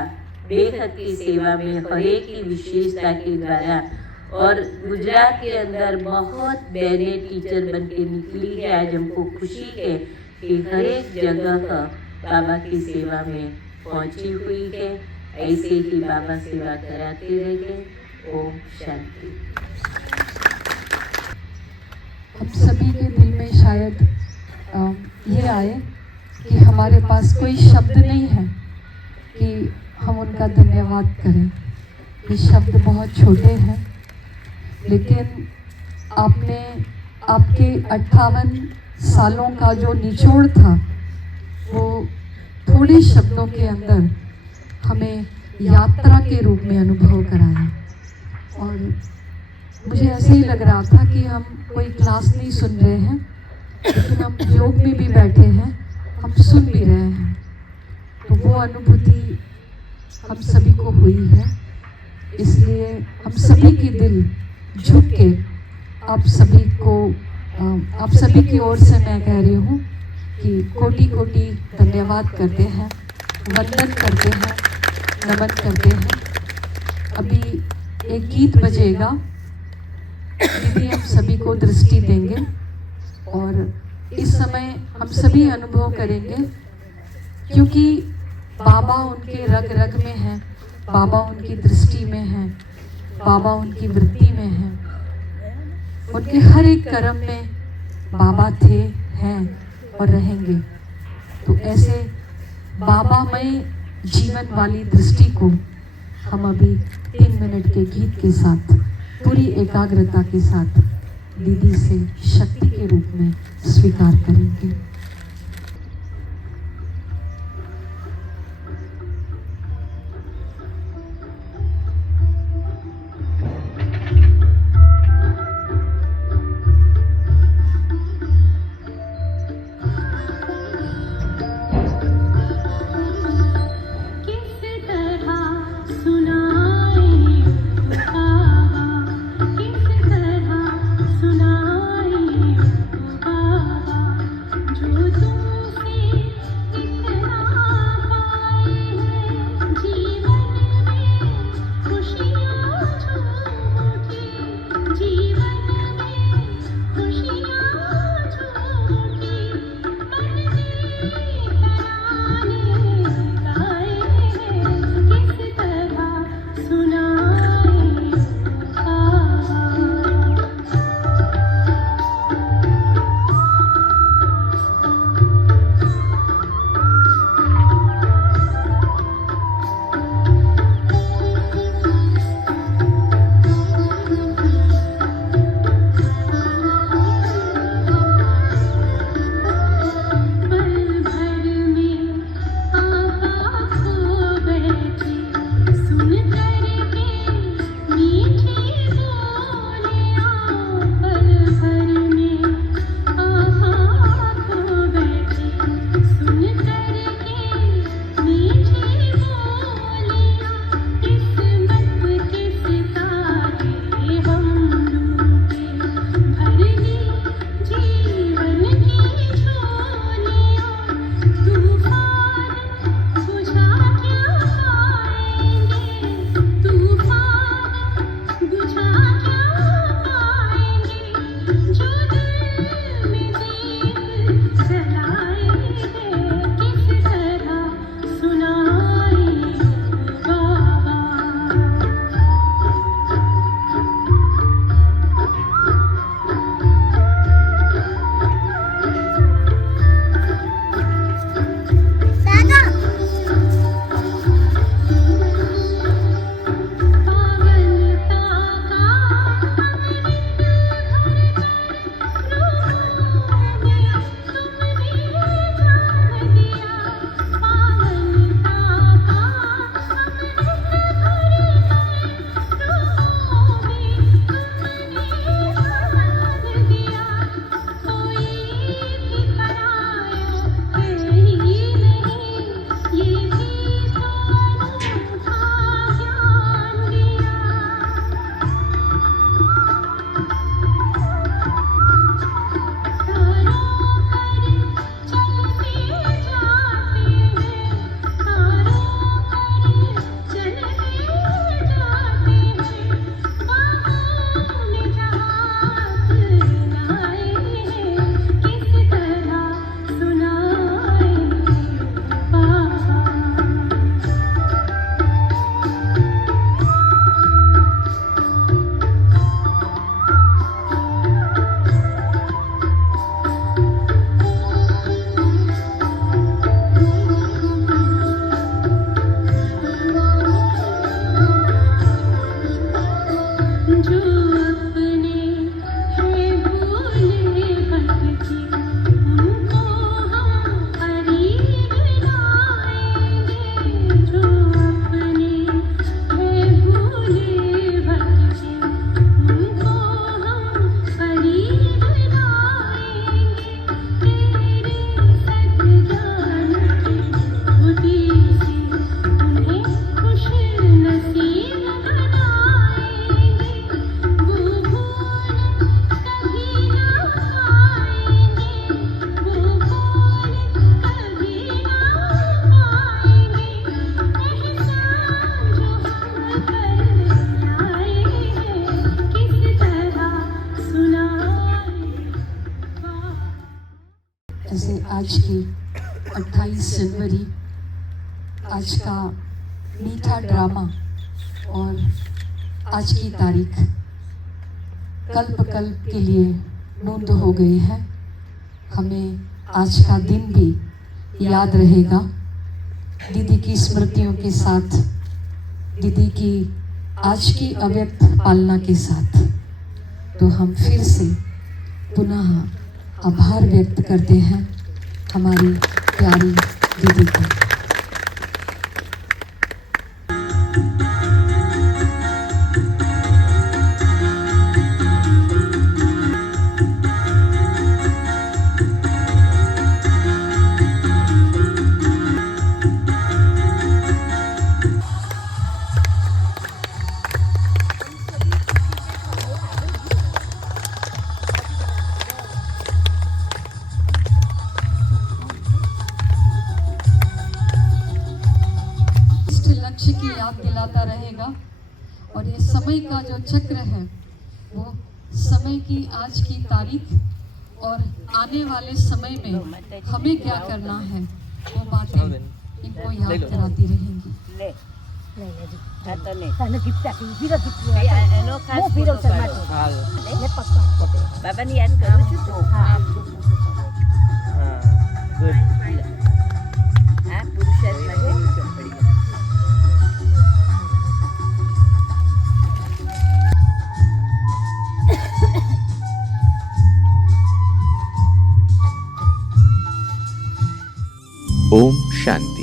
बेहद की सेवा में हरे की विशेषता के द्वारा और गुजरात के अंदर बहुत बहने टीचर बन के निकली है। आज हमको खुशी है कि हर एक जगह बाबा की सेवा में पहुंची हुई है। ऐसे ही बाबा सेवा कराते रहिए। ओम शांति। हम सभी के दिल में शायद ये आए कि हमारे पास कोई शब्द नहीं है कि हम उनका धन्यवाद करें। ये शब्द बहुत छोटे हैं, लेकिन आपने आपके 58 सालों का जो निचोड़ था वो थोड़े शब्दों के अंदर हमें यात्रा के रूप में अनुभव कराया। और मुझे ऐसे ही लग रहा था कि हम कोई क्लास नहीं सुन रहे हैं, लेकिन हम योग में भी बैठे हैं, हम सुन भी रहे हैं। तो वो अनुभूति हम सभी को हुई है। इसलिए हम सभी की दिल झुक के आप सभी की ओर से मैं कह रही हूँ कि कोटि कोटि धन्यवाद करते हैं, वंदन करते हैं, नमन करते हैं। अभी एक गीत बजेगा, दीदी हम सभी को दृष्टि देंगे और इस समय हम सभी अनुभव करेंगे, क्योंकि बाबा उनके रग रग में है, बाबा उनकी दृष्टि में है, बाबा उनकी वृत्ति में है, उनके हर एक कर्म में बाबा थे, हैं और रहेंगे। तो ऐसे बाबामय जीवन वाली दृष्टि को हम अभी 3 मिनट के गीत के साथ पूरी एकाग्रता के साथ दीदी से शक्ति के रूप में स्वीकार करेंगे। जो जो अपने हैं भूले भटके उनको हम करीब लाएंगे। जो अपने हैं भूले भटके उनको हम करीब लाएंगे। तेरे सद्जान की घुटी से उन्हें खुश नसीब बनाएंगे। वो भूल कभी ना पाएंगे, वो भूल कभी ना पाएंगे। एहसान जो हम कर आए हैं किस तरह सुनाएं। ऐसे आज की 28 जनवरी आज का मीठा ड्रामा और आज की तारीख कल्प कल्प के लिए नोंद हो गई है। हमें आज का दिन भी याद रहेगा दीदी की स्मृतियों के साथ, दीदी की आज की अव्यक्त पालना के साथ। तो हम फिर से पुनः आभार व्यक्त करते हैं हमारी प्यारी दीदी को। लक्ष्य की याद दिलाता रहेगा। और ये समय का जो चक्र है वो समय की आज की तारीख और आने वाले समय में हमें क्या करना है वो बातें इनको याद कराती रहेंगी। Baba ni add karo છું તો ગુડ આ પુરુષાર્થ માટે ચોપડી ओम शांति।